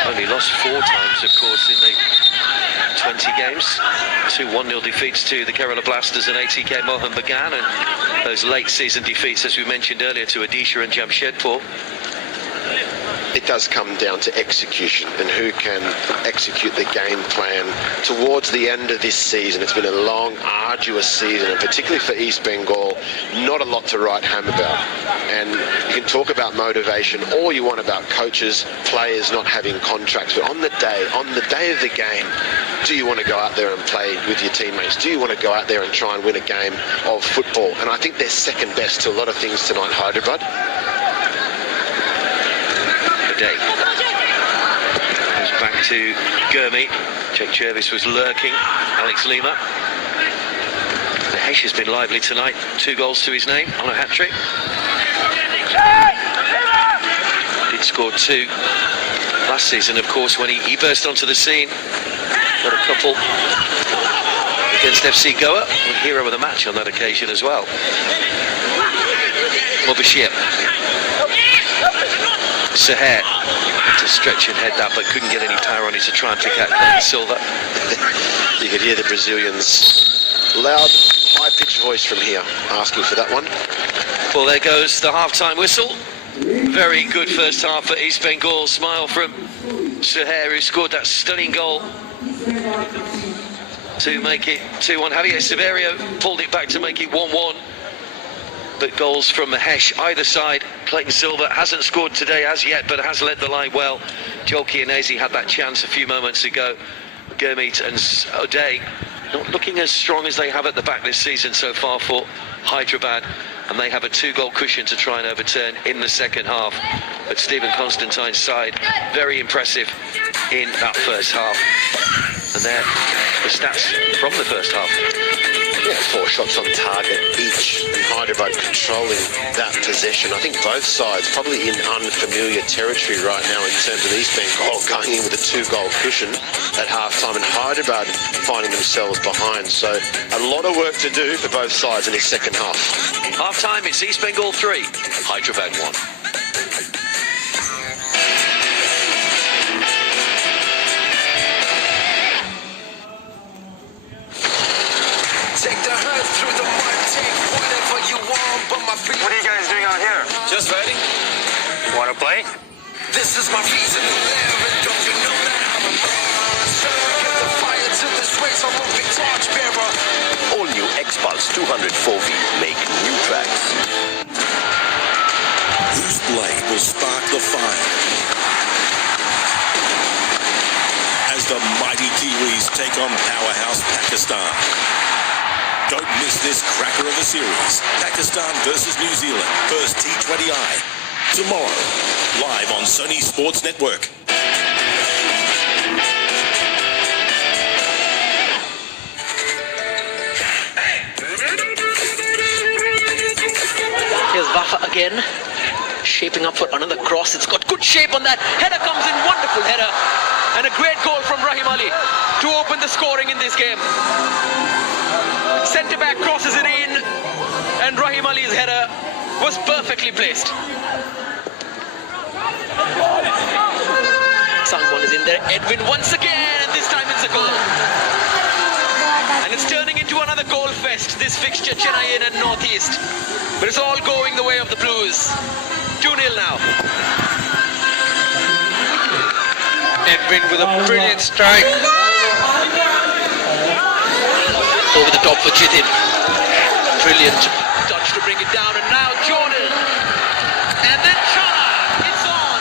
Only lost 4 times, of course, in the 20 games. 2 1-0 defeats to the Kerala Blasters and ATK Mohan Bagan, and those late season defeats, as we mentioned earlier, to Odisha and Jamshedpur. It does come down to execution and who can execute the game plan towards the end of this season. It's been a long, arduous season, and particularly for East Bengal, not a lot to write home about. And you can talk about motivation all you want about coaches, players not having contracts, but on the day of the game, do you want to go out there and play with your teammates? Do you want to go out there and try and win a game of football? And I think they're second best to a lot of things tonight, Hyderabad. Day. Goes back to Gurmi. Jake Jervis was lurking. Alex Lima. Mahesh has been lively tonight. 2 goals to his name on a hat-trick. Did score 2 last season, of course, when he burst onto the scene. Got a couple against FC Goa. And hero of the match on that occasion as well. Mubashir. Saher had to stretch and head that, but couldn't get any power on it to try and pick out Silva. You could hear the Brazilians' loud, high-pitched voice from here asking for that one. Well, there goes the half-time whistle. Very good first half for East Bengal. Smile from Saher, who scored that stunning goal to make it 2-1. Javier Severio pulled it back to make it 1-1. But goals from Mahesh either side. Clayton Silva hasn't scored today as yet, but has led the line well. Joel Kianese had that chance a few moments ago. Gurmeet and O'Day not looking as strong as they have at the back this season so far for Hyderabad, and they have a 2-goal cushion to try and overturn in the second half. But Stephen Constantine's side, very impressive in that first half. And there, the stats from the first half. Yeah, 4 shots on target each, and Hyderabad controlling that possession. I think both sides probably in unfamiliar territory right now in terms of East Bengal going in with a 2-goal cushion at half-time, and Hyderabad finding themselves behind. So a lot of work to do for both sides in this second half. Half-time, it's East Bengal 3, Hyderabad 1. What are you guys doing out here? Just waiting. Want to play? This is my reason to live, and don't you know that I'm a monster? Get the fire to this race, I'm a big torch bearer. All new X-Pulse 204V make new tracks. Whose blade will spark the fire? As the mighty Kiwis take on powerhouse Pakistan. Don't miss this cracker of a series. Pakistan versus New Zealand, first T20I. Tomorrow, live on Sony Sports Network. Here's Wafa again, shaping up for another cross. It's got good shape on that. Header comes in, wonderful header. And a great goal from Rahim Ali to open the scoring in this game. Centre-back crosses it in, and Rahim Ali's header was perfectly placed. Sangwon is in there, Edwin once again, and this time it's a goal. And it's turning into another goal fest, this fixture, Chennai in and Northeast. But it's all going the way of the Blues. 2-0 now. Edwin with a brilliant strike. Over the top for Jitin. Brilliant touch to bring it down, and now Jordan. And then Chana, it's on.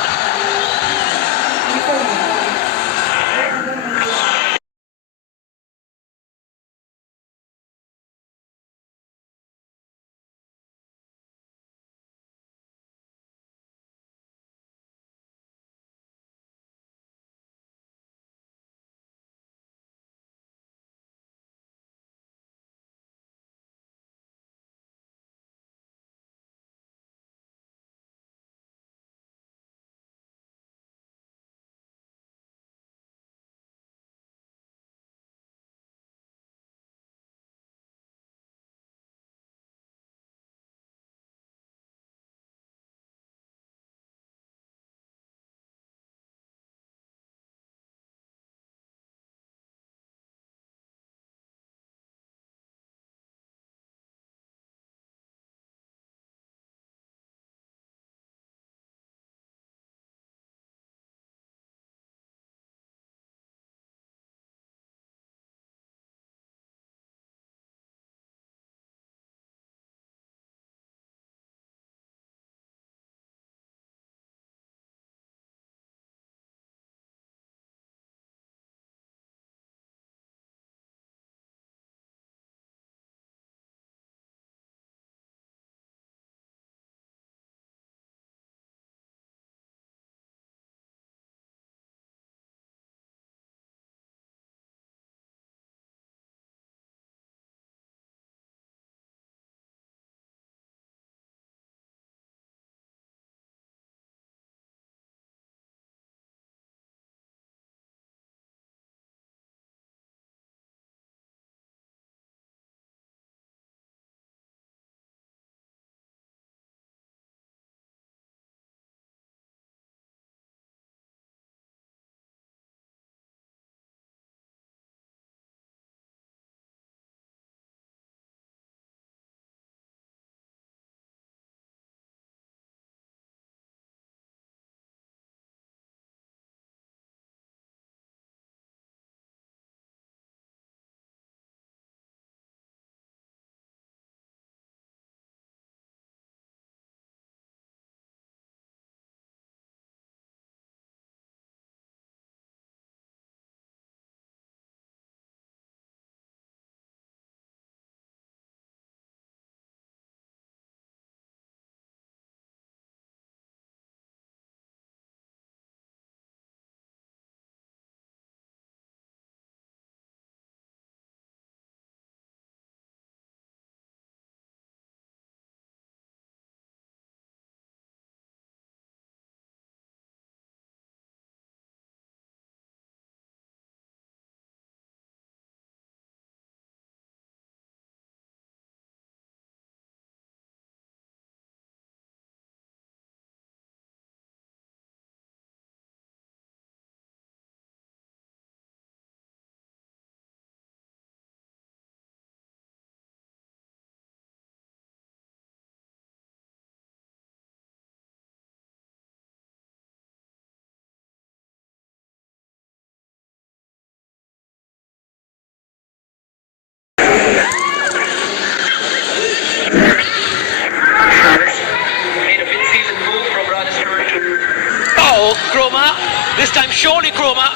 This time surely Chroma,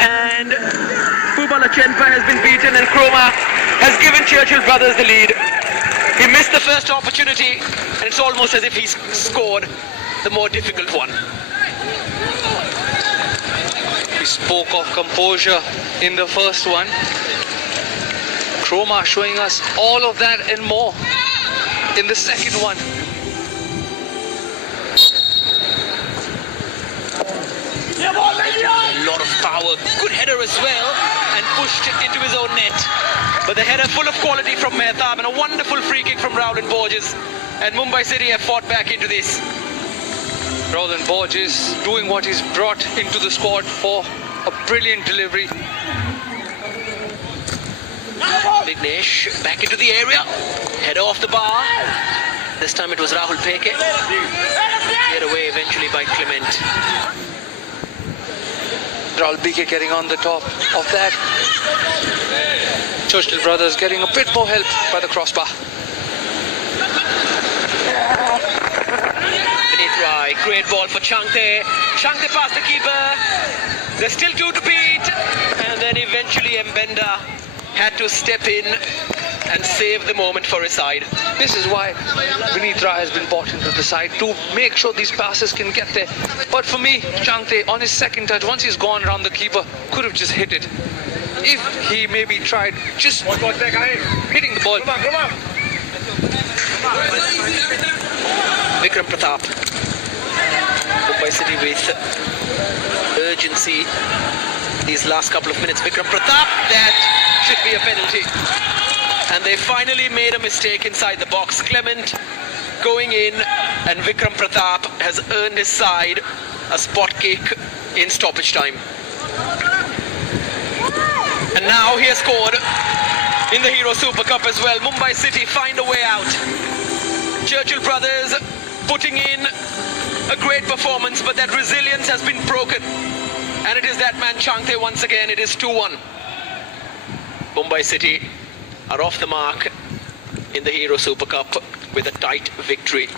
and Pubalachenpa has been beaten and Chroma has given Churchill Brothers the lead. He missed the first opportunity and it's almost as if he's scored the more difficult one. We spoke of composure in the first one. Chroma showing us all of that and more in the second one. A lot of power, good header as well, and pushed it into his own net. But the header full of quality from Mehtab and a wonderful free kick from Raul and Borges. And Mumbai City have fought back into this. Raul and Borges doing what he's brought into the squad for, a brilliant delivery. Vignesh back into the area, header off the bar. This time it was Rahul Peke. Cleared away eventually by Clement. Raul Peke getting on the top of that. Churchill Brothers getting a bit more help by the crossbar. Right, great ball for Changte. Changte past the keeper. There's still 2 to beat. And then eventually Mbenda had to step in and save the moment for his side. This is why Vinitra has been brought into the side to make sure these passes can get there. But for me, Changte on his second touch, once he's gone around the keeper, could have just hit it. If he maybe tried just hitting the ball. Vikram Pratap. Mumbai City with urgency these last couple of minutes. Vikram Pratap, that should be a penalty. And they finally made a mistake inside the box. Clement going in, and Vikram Pratap has earned his side a spot kick in stoppage time. And now he has scored in the Hero Super Cup as well. Mumbai City find a way out. Churchill Brothers putting in a great performance, but that resilience has been broken. And it is that man Changte once again. It is 2-1. Mumbai City are off the mark in the Hero Super Cup with a tight victory.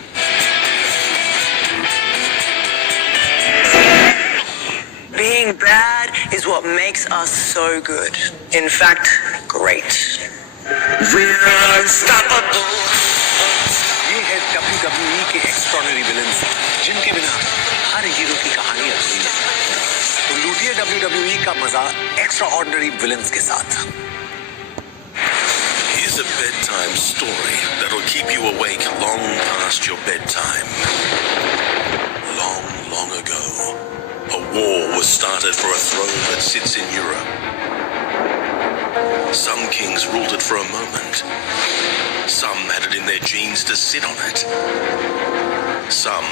Being bad is what makes us so good. In fact, great. We're unstoppable. ये है WWE के extraordinary villains, जिनके बिना हर hero की कहानी अधूरी है। तो लूटिए WWE का मजा extraordinary villains के साथ। Here's a bedtime story that'll keep you awake long past your bedtime. Long, long ago, a war was started for a throne that sits in Europe. Some kings ruled it for a moment. Some had it in their genes to sit on it. Some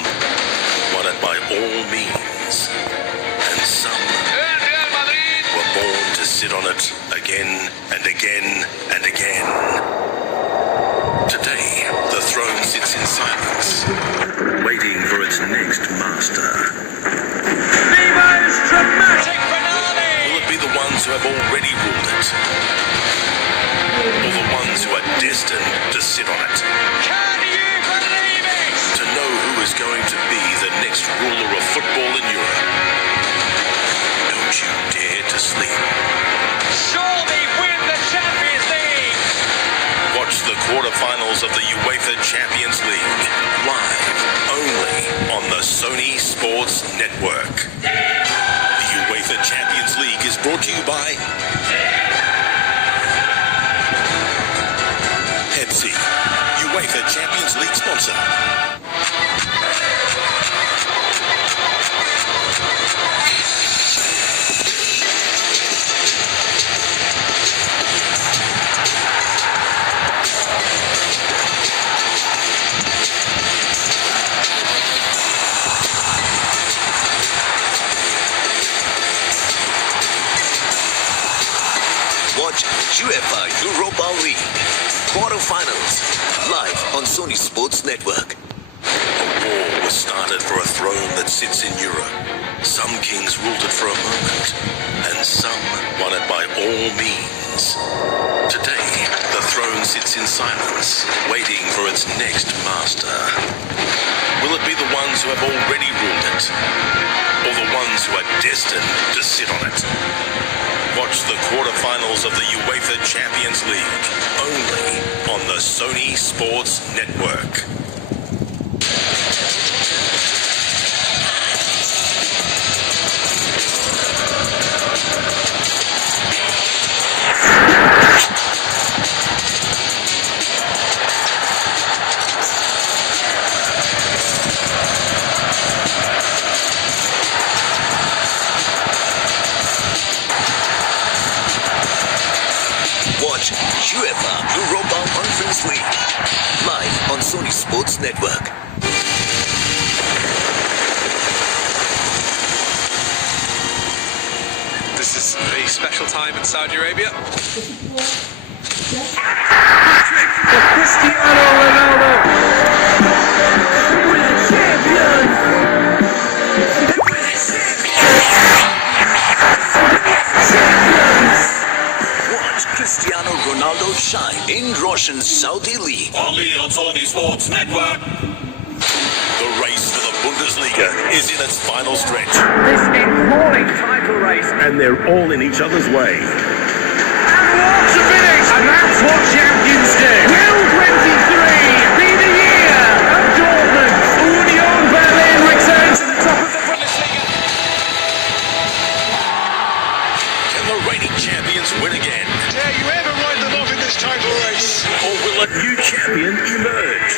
won it by all means. And some were born to sit on it again and again and again. Today, the throne sits in silence, waiting for its next master. Viva's dramatic finale! Will it be the ones who have already ruled it? Or the ones who are destined to sit on it? Can you believe it? To know who is going to be the next ruler of football in Europe. Don't you dare to sleep. Surely win the Champions League! Watch the quarterfinals of the UEFA Champions League live only on the Sony Sports Network. The UEFA Champions League is brought to you by Pepsi, UEFA Champions League sponsor. Watch UEFA Europa League quarterfinals live on Sony Sports Network. A war was started for a throne that sits in Europe. Some kings ruled it for a moment, and some won it by all means. Today, the throne sits in silence, waiting for its next master. Will it be the ones who have already ruled it? Or the ones who are destined to sit on it? Watch the quarterfinals of the UEFA Champions League only on the Sony Sports Network. Watch UEFA Europa Conference League live on Sony Sports Network. This is a special time in Saudi Arabia. Cristiano Ronaldo. We're the champions. Watch Cristiano Ronaldo shine in Roshan's Saudi League. Only on Sony Sports Network. The race for the Bundesliga is in its final stretch. This enthralling title race. And they're all in each other's way. And what's the finish? And that's what champions do. Will 23 be the year of Dortmund? Union Berlin returns to the top of the Bundesliga. Can the reigning champions win again? Dare you ever write them off in this title race? Or will a new champion emerge?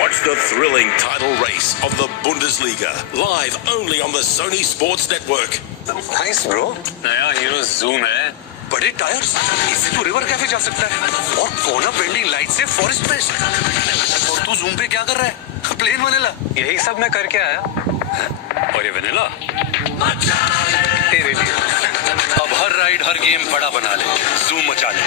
Watch the thrilling title race of the Bundesliga live only on the Sony Sports Network. Nice, bro. नया hero Zoom है. बड़े tyres, इससे तो river cafe जा सकता है. और corner bending light से फॉरेस्ट में. और तू Zoom पे क्या कर रहा है? Plane vanilla. यही सब मैं करके आया. और ये वनीला? तेरे लिए. अब हर राइड, हर गेम बड़ा बना ले. Zoom मचा ले.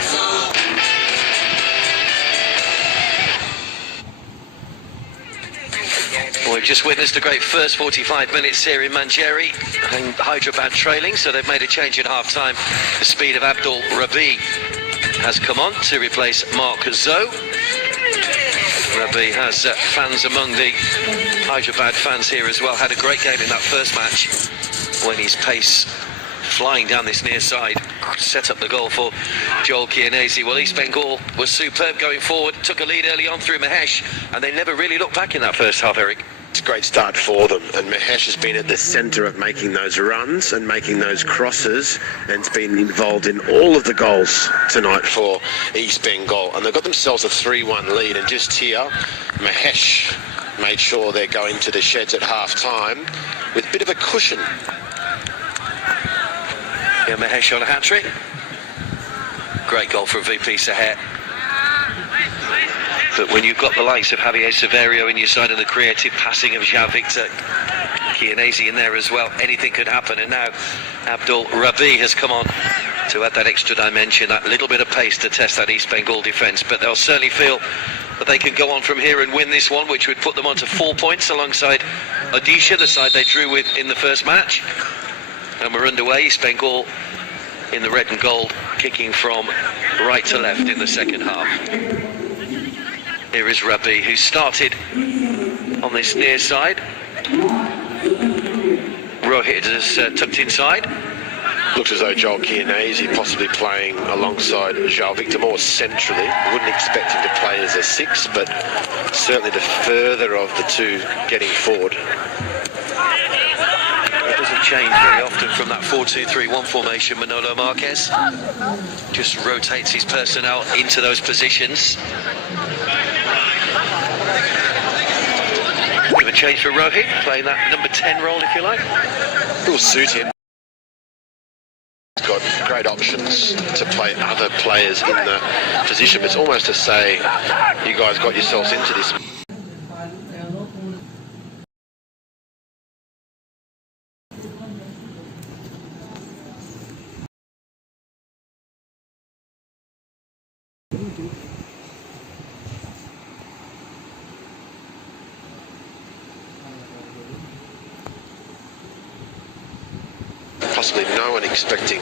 Well, we've just witnessed a great first 45 minutes here in Manjeri, and Hyderabad trailing, so they've made a change at half-time. The speed of Abdul Rabi has come on to replace Mark Zoe. Rabi has fans among the Hyderabad fans here as well. Had a great game in that first match when his pace flying down this near side set up the goal for Joel Chianese. Well, East Bengal was superb going forward, took a lead early on through Mahesh, and they never really looked back in that first half, Eric. It's a great start for them, and Mahesh has been at the centre of making those runs and making those crosses, and has been involved in all of the goals tonight for East Bengal, and they've got themselves a 3-1 lead. And just here, Mahesh made sure they're going to the sheds at half-time with a bit of a cushion. Yeah, Mahesh on a hat-trick. Great goal from VP Saher. But when you've got the likes of Javier Severio in your side and the creative passing of Jean-Victor Chianese in there as well, anything could happen. And now Abdul Rabi has come on to add that extra dimension, that little bit of pace to test that East Bengal defence. But they'll certainly feel that they can go on from here and win this one, which would put them on to 4 points alongside Odisha, the side they drew with in the first match. And we're underway. East Bengal in the red and gold, kicking from right to left in the second half. Here is Rabi, who started on this near side. Rohit has tucked inside. Looks as though Joel Chianese possibly playing alongside João Victor more centrally. Wouldn't expect him to play as a 6, but certainly the further of the two getting forward. It doesn't change very often from that 4-2-3-1 formation, Manolo Marquez. Just rotates his personnel into those positions. Bit of a change for Rohit, playing that number 10 role, if you like. It will suit him. He's got great options to play other players in the position. It's almost to say, you guys got yourselves into this. possibly no one expecting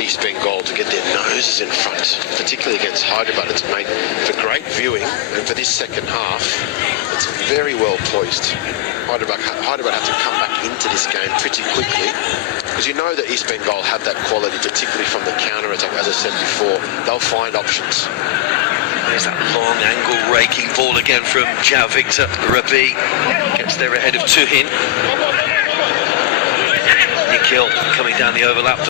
East Bengal to get their noses in front, particularly against Hyderabad. It's made for great viewing, and for this second half, it's very well poised. Hyderabad have to come back into this game pretty quickly, because you know that East Bengal have that quality, particularly from the counter-attack. As I said before, they'll find options. There's that long angle raking ball again from Jao Victor. Rabi gets there ahead of Tuhin. Nikhil coming down the overlap.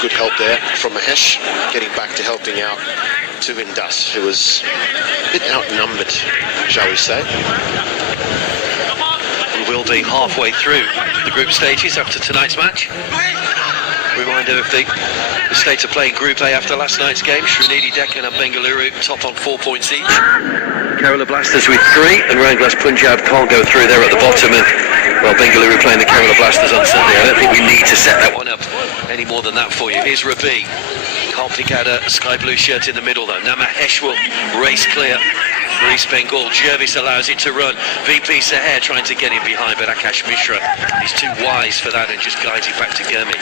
Good help there from Mahesh, getting back to helping out Tuhin Das, who was a bit outnumbered, shall we say. We will be halfway through the group stages after tonight's match. Reminder of the state of play in Group A after last night's game. Srinidhi Deccan and Bengaluru top on 4 points each. Kerala Blasters with 3, and Ranglas Punjab can't go through there at the bottom. And well, Bengaluru playing the Kerala Blasters on Sunday. I don't think we need to set that one up any more than that for you. Here's Rabi. Can't pick out a sky blue shirt in the middle though. Now Mahesh will race clear for East Bengal. Jervis allows it to run. VP Saher trying to get him behind, but Akash Mishra, he's too wise for that and just guides it back to Gurmeet.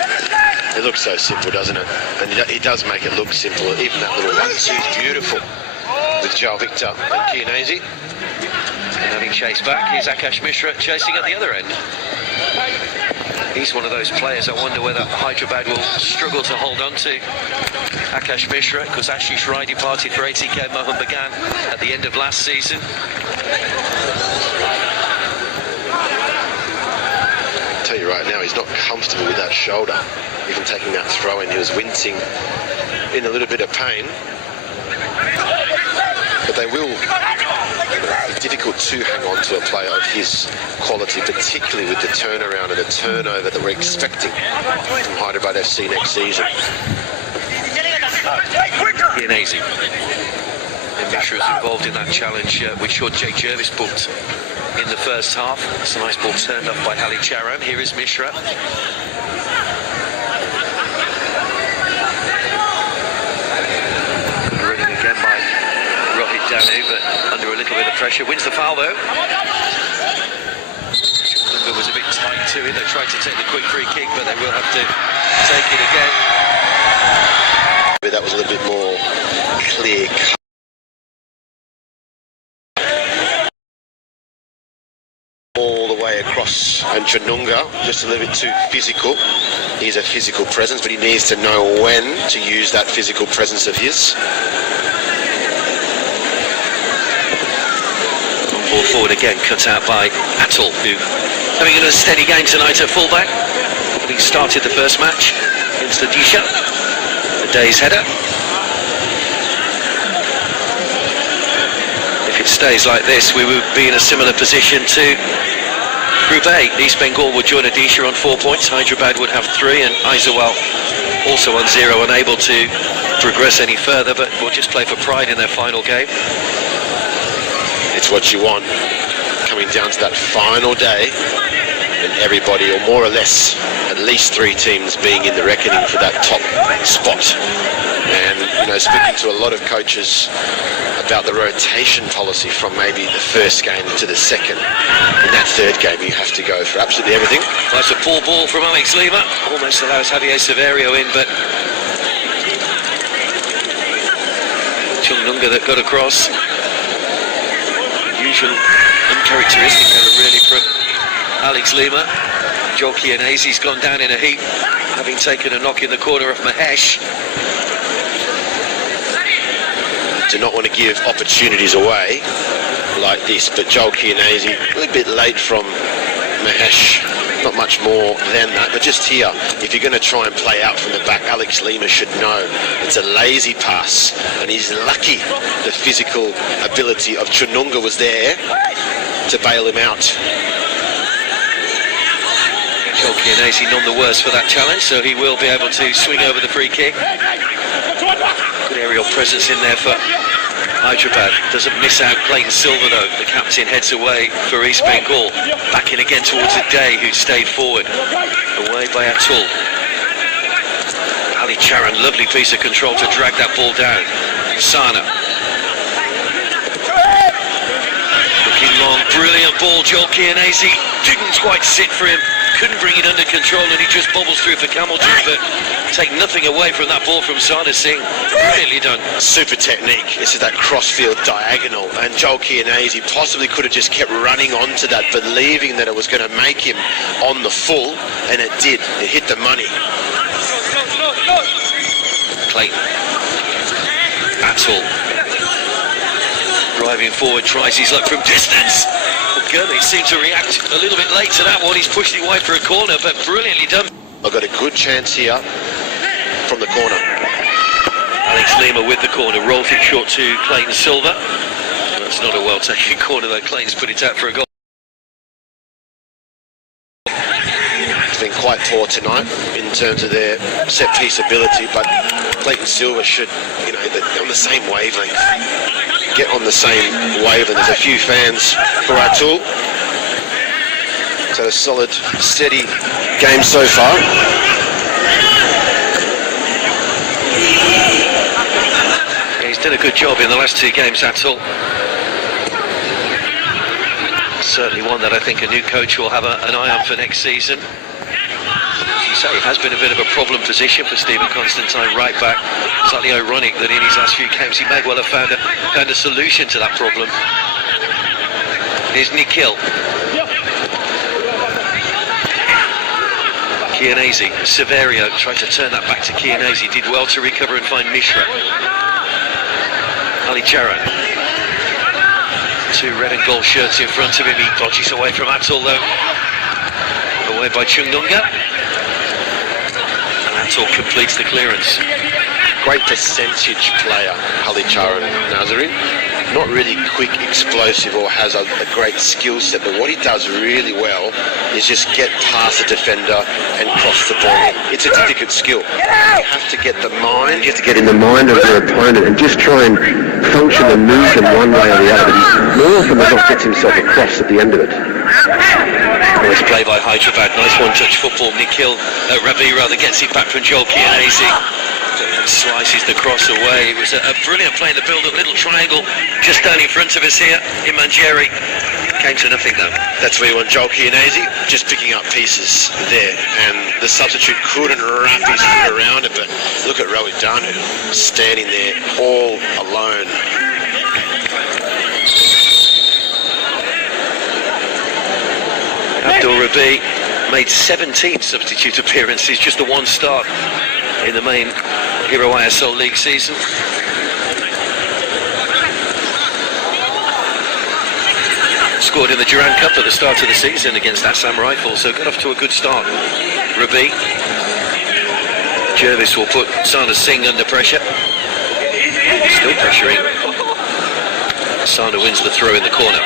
It looks so simple, doesn't it? And he does make it look simple. Even that little 1-2 is beautiful with Jao Victor and Kianese. And having chased back, here's Akash Mishra chasing at the other end. He's one of those players I wonder whether Hyderabad will struggle to hold on to. Akash Mishra, because Ashish Rai departed for ATK Mohan Bagan at the end of last season. I'll tell you right now, he's not comfortable with that shoulder. Even taking that throw in, he was wincing in a little bit of pain. But they will be difficult to hang on to a player of his quality, particularly with the turnaround and the turnover that we're expecting from Hyderabad FC next season. Kianese. And Mishra is involved in that challenge, which showed Jake Jervis booked in the first half. It's a nice ball turned off by Hali Charan. Here is Mishra. Running again by Rohit Danu, but under a little bit of pressure. Wins the foul though. Chunga was a bit tight to it. They tried to take the quick free kick, but they will have to take it again. That was a little bit more clear cut. All the way across, and Chanunga just a little bit too physical. He's a physical presence, but he needs to know when to use that physical presence of his. Ball forward again, cut out by Atul, who having a steady game tonight at fullback. Having started the first match against Odisha. The day's header. If it stays like this, we would be in a similar position to Group A. East Bengal would join Odisha on 4 points. Hyderabad would have 3, and Aizawl also on 0, unable to progress any further, but will just play for pride in their final game. It's what you want, coming down to that final day, and everybody, or more or less, at least 3 teams being in the reckoning for that top spot. And, you know, speaking to a lot of coaches about the rotation policy from maybe the first game to the second. In that third game, you have to go for absolutely everything. That's a poor ball from Alex Lima. Almost allows Javier Severio in, but Chununga that got across. Unusual, uncharacteristic error really from Alex Lima. Joel Kianese's gone down in a heap, having taken a knock in the corner of Mahesh. Do not want to give opportunities away like this, but Joel Kianese a little bit late from Mahesh, not much more than that, but just here, if you're going to try and play out from the back, Alex Lima should know it's a lazy pass, and he's lucky the physical ability of Chununga was there to bail him out. Joel Kianese none the worse for that challenge, so he will be able to swing over the free kick. Good aerial presence in there for Hyderabad doesn't miss out. Clayton Silver, though, the captain, heads away for East Bengal. Back in again towards the Day, who stayed forward. Away by Atul. Ali Charan, lovely piece of control to drag that ball down. Sana. Looking long, brilliant ball. Joel Kianese didn't quite sit for him. Couldn't bring it under control, and he just bobbles through for Kamalji, but take nothing away from that ball from Sana Singh. Brilliantly done. Super technique. This is that crossfield diagonal, and Joel Kianese possibly could have just kept running onto that, believing that it was going to make him on the full, and it did. It hit the money. Clayton. Atul. Driving forward, tries his luck from distance. Gurmit seemed to react a little bit late to that one. He's pushed it wide for a corner, but brilliantly done. I've got a good chance here from the corner. Alex Lima with the corner, rolls it short to Clayton Silver. That's not a well-taken corner, though. Clayton's put it out for a goal. It's been quite poor tonight in terms of their set-piece ability, but Clayton Silver should, you know, on the same wavelength. Get on the same wavelength. There's a few fans for Atul. So a solid, steady game so far. Yeah, he's done a good job in the last two games, Atul. Certainly one that I think a new coach will have an eye on for next season. As you say, it has been a bit of a problem position for Stephen Constantine, right back. Slightly ironic that in his last few games he may well have found a solution to that problem. Here's Nikhil. Kianese, Severio tried to turn that back to Kianese, did well to recover and find Mishra. Ali Charan. Two red and gold shirts in front of him, he dodges away from Atul though. Away by Chungnunga. Atul completes the clearance. Great percentage player, Ali Charan Nazarene. Not really quick, explosive, or has a great skill set, but what he does really well is just get past the defender and cross the ball. It's a difficult skill. You have to get the mind, you have to get in the mind of your opponent and just try and function and move them one way or the other. But he more often than not gets himself across at the end of it. Nice play by Hyderabad, nice one-touch football. Nikhil, Ravi rather, gets it back from Joel Kianese. Slices the cross away. It was a brilliant play in the build-up, little triangle just down in front of us here in Manjeri. Came to nothing though. That's where you want Joel Kianese, just picking up pieces there, and the substitute couldn't wrap his foot around it, but look at Rohit Danu standing there all alone. Abdul Rabi made 17 substitute appearances, just the one start in the main Hero ISL League season. Scored in the Durand Cup at the start of the season against Assam Rifles, so got off to a good start. Rabi. Jervis will put Sana Singh under pressure. Still pressuring. Sana wins the throw in the corner.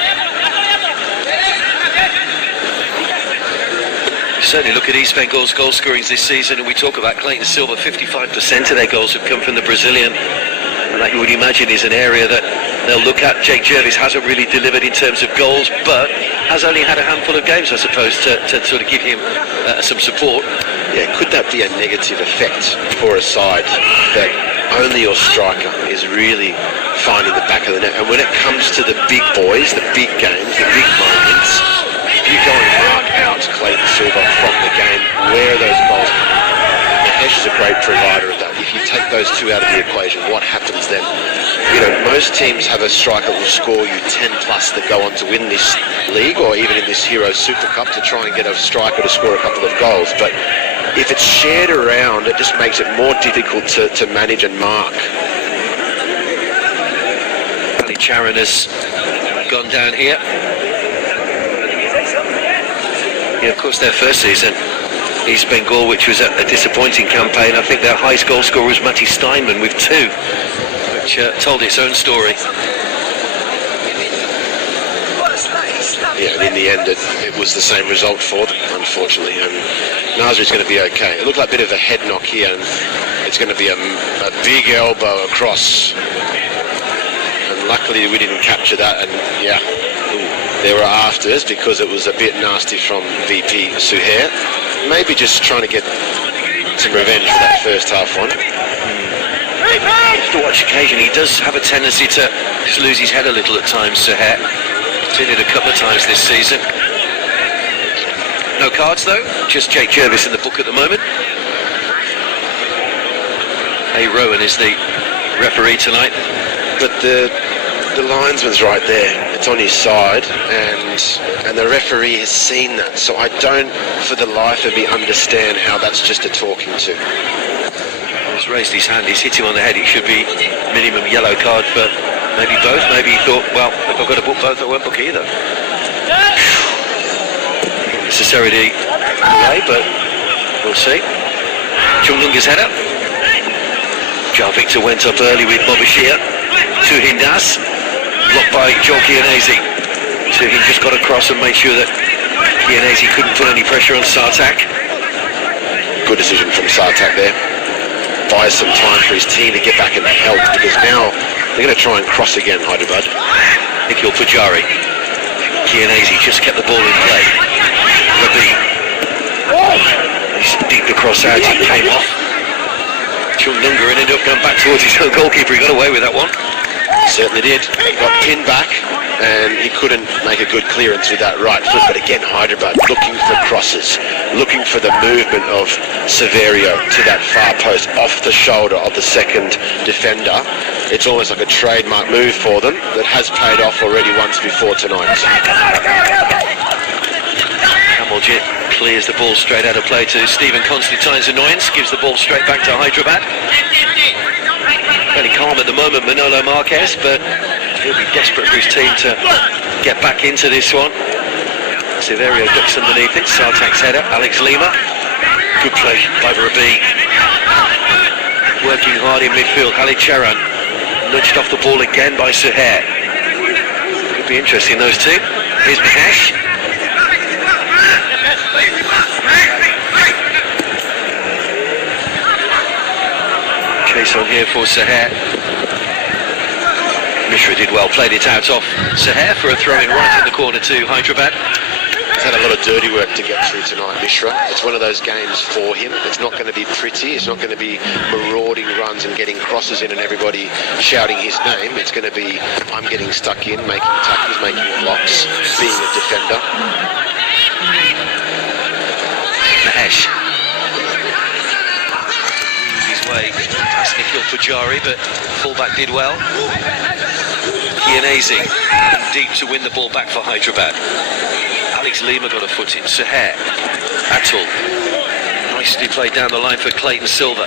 Certainly look at East Bengal's goal scorings this season, and we talk about Clayton Silver. 55% of their goals have come from the Brazilian, and that you would imagine is an area that they'll look at. Jake Jervis hasn't really delivered in terms of goals, but has only had a handful of games, I suppose, to sort of give him some support. Yeah, could that be a negative effect for a side that only your striker is really finding the back of the net? And when it comes to the big boys, the big games, the big moments, if you go and mark out Clayton Silver from the game, where are those goals coming from? Hesh is a great provider of that. If you take those two out of the equation, what happens then? You know, most teams have a striker that will score you 10 plus that go on to win this league, or even in this Hero Super Cup, to try and get a striker to score a couple of goals. But if it's shared around, it just makes it more difficult to manage and mark. Ali Charan has gone down here. Yeah, of course, their first season, East Bengal, which was a disappointing campaign. I think their highest goal scorer was Matty Steinman with 2, which told its own story. Yeah, and in the end, it was the same result for them, unfortunately. Nazari's going to be okay. It looked like a bit of a head knock here, and it's going to be a big elbow across. And luckily we didn't capture that, and yeah, there were afters because it was a bit nasty from VP Suhair. Maybe just trying to get some revenge for that first half one. To watch occasion, he does have a tendency to just lose his head a little at times, Suhair. Did it a couple of times this season. No cards though, just Jake Jervis in the book at the moment. A. Rowan is the referee tonight. But the linesman's right there. It's on his side, and the referee has seen that. So I don't, for the life of me, understand how that's just a talking to. He's raised his hand, he's hit him on the head. It should be minimum yellow card for maybe both. Maybe he thought, well, if I've got to book both, I won't book either. Not necessarily way, but we'll see. Chunglunga's header. Jar Victor went up early with Bobashir. Tuhin Das, blocked by Joel Chianese. Tuhin just got across and made sure that Chianese couldn't put any pressure on Sartak. Good decision from Sartak there. Buys some time for his team to get back and help, because now they're going to try and cross again, Hyderabad. Nikhil Pujari. Chianese just kept the ball in play. Rabi. He's deep across out, he came off. Chunglunga and ended up going back towards his own goalkeeper. He got away with that one. Certainly did. He got pinned back and he couldn't make a good clearance with that right foot. But again, Hyderabad looking for crosses, looking for the movement of Severio to that far post off the shoulder of the second defender. It's almost like a trademark move for them that has paid off already once before tonight. Kamaljit clears the ball straight out of play to Stephen Constantine's annoyance, gives the ball straight back to Hyderabad. Fairly calm at the moment, Manolo Marquez, but he'll be desperate for his team to get back into this one. Severio ducks underneath it, Sartak's header, Alex Lima. Good play by Rabi. Working hard in midfield, Khalid Charan. Nudged off the ball again by Suhair. Could be interesting, those two. Here's Mahesh. Chase on here for Suhair. Mishra did well, played it out off Suhair for a throw-in right in the corner to Hyderabad. He's had a lot of dirty work to get through tonight, Mishra. It's one of those games for him. It's not going to be pretty. It's not going to be marauding runs and getting crosses in and everybody shouting his name. It's going to be, I'm getting stuck in, making tackles, making blocks, being a defender. Mahesh. His way past Nikhil Pujari, but fullback did well. Chianese deep to win the ball back for Hyderabad. Alex Lima got a foot in. Suhair. Atul. Nicely played down the line for Clayton Silva.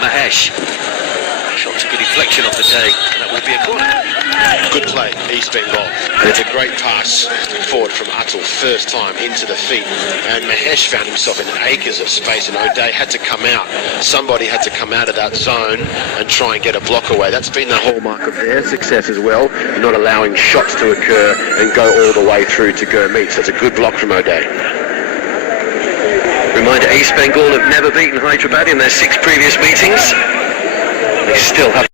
Mahesh. Shot took a deflection off the day. That will be a corner. Good play, East Bengal. And it's a great pass forward from Atul, first time into the feet. And Mahesh found himself in acres of space, and O'Day had to come out. Somebody had to come out of that zone and try and get a block away. That's been the hallmark of their success as well, not allowing shots to occur and go all the way through to Gurmeet. So it's a good block from O'Day. Reminder, East Bengal have never beaten Hyderabad in their 6 previous meetings. They still have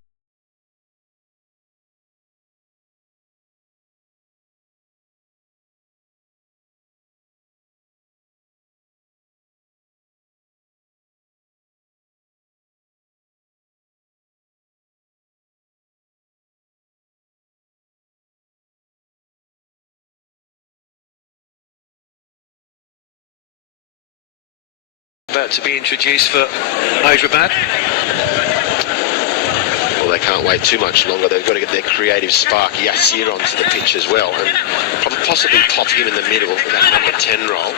about to be introduced for Hyderabad. Well, they can't wait too much longer. They've got to get their creative spark, Yasir, onto the pitch as well, and possibly pop him in the middle for that number 10 role,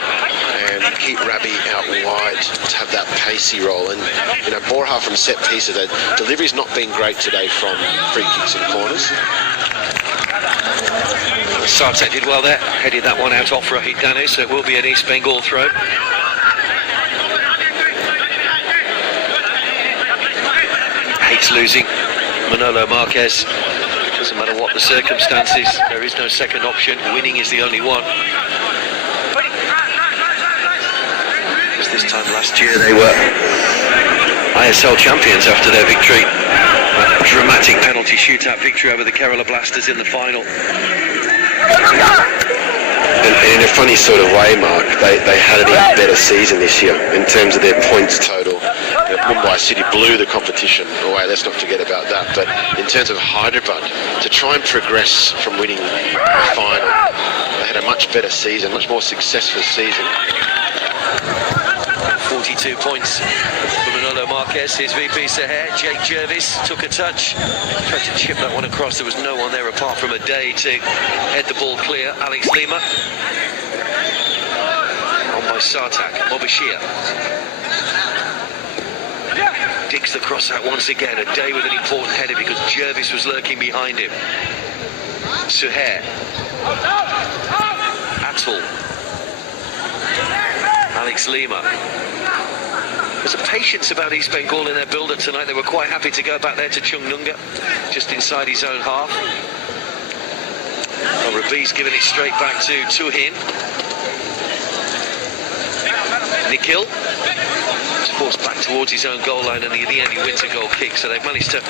and keep Rabi out wide to have that pacey role. And you know, Borja from set pieces, the delivery's not been great today from free kicks and corners. Sartek did well there, headed that one out off Rahid Danu, so it will be an East Bengal throw. Hates losing. Manolo Marquez. Doesn't matter what the circumstances, there is no second option. Winning is the only one. Because this time last year they were ISL champions after their victory. A dramatic penalty shootout victory over the Kerala Blasters in the final. And in a funny sort of way, Mark, they had an even better season this year in terms of their points total. Mumbai City blew the competition away, let's not forget about that. But in terms of Hyderabad, to try and progress from winning the final, they had a much better season, much more successful season. 42 points for Manolo Marquez, his VP Saher. Jake Jervis took a touch, tried to chip that one across. There was no one there apart from a day to head the ball clear. Alex Lima on by Sartak. Mobashir digs the cross out once again. A day with an important header because Jervis was lurking behind him. Suhair, Atul, Alex Lima. There's a patience about East Bengal in their build-up tonight. They were quite happy to go back there to Chungnunga, just inside his own half. Well, Rabi's giving it straight back to Tuhin. Nikhil is forced back towards his own goal line, and in the end he wins a goal kick. So they've managed to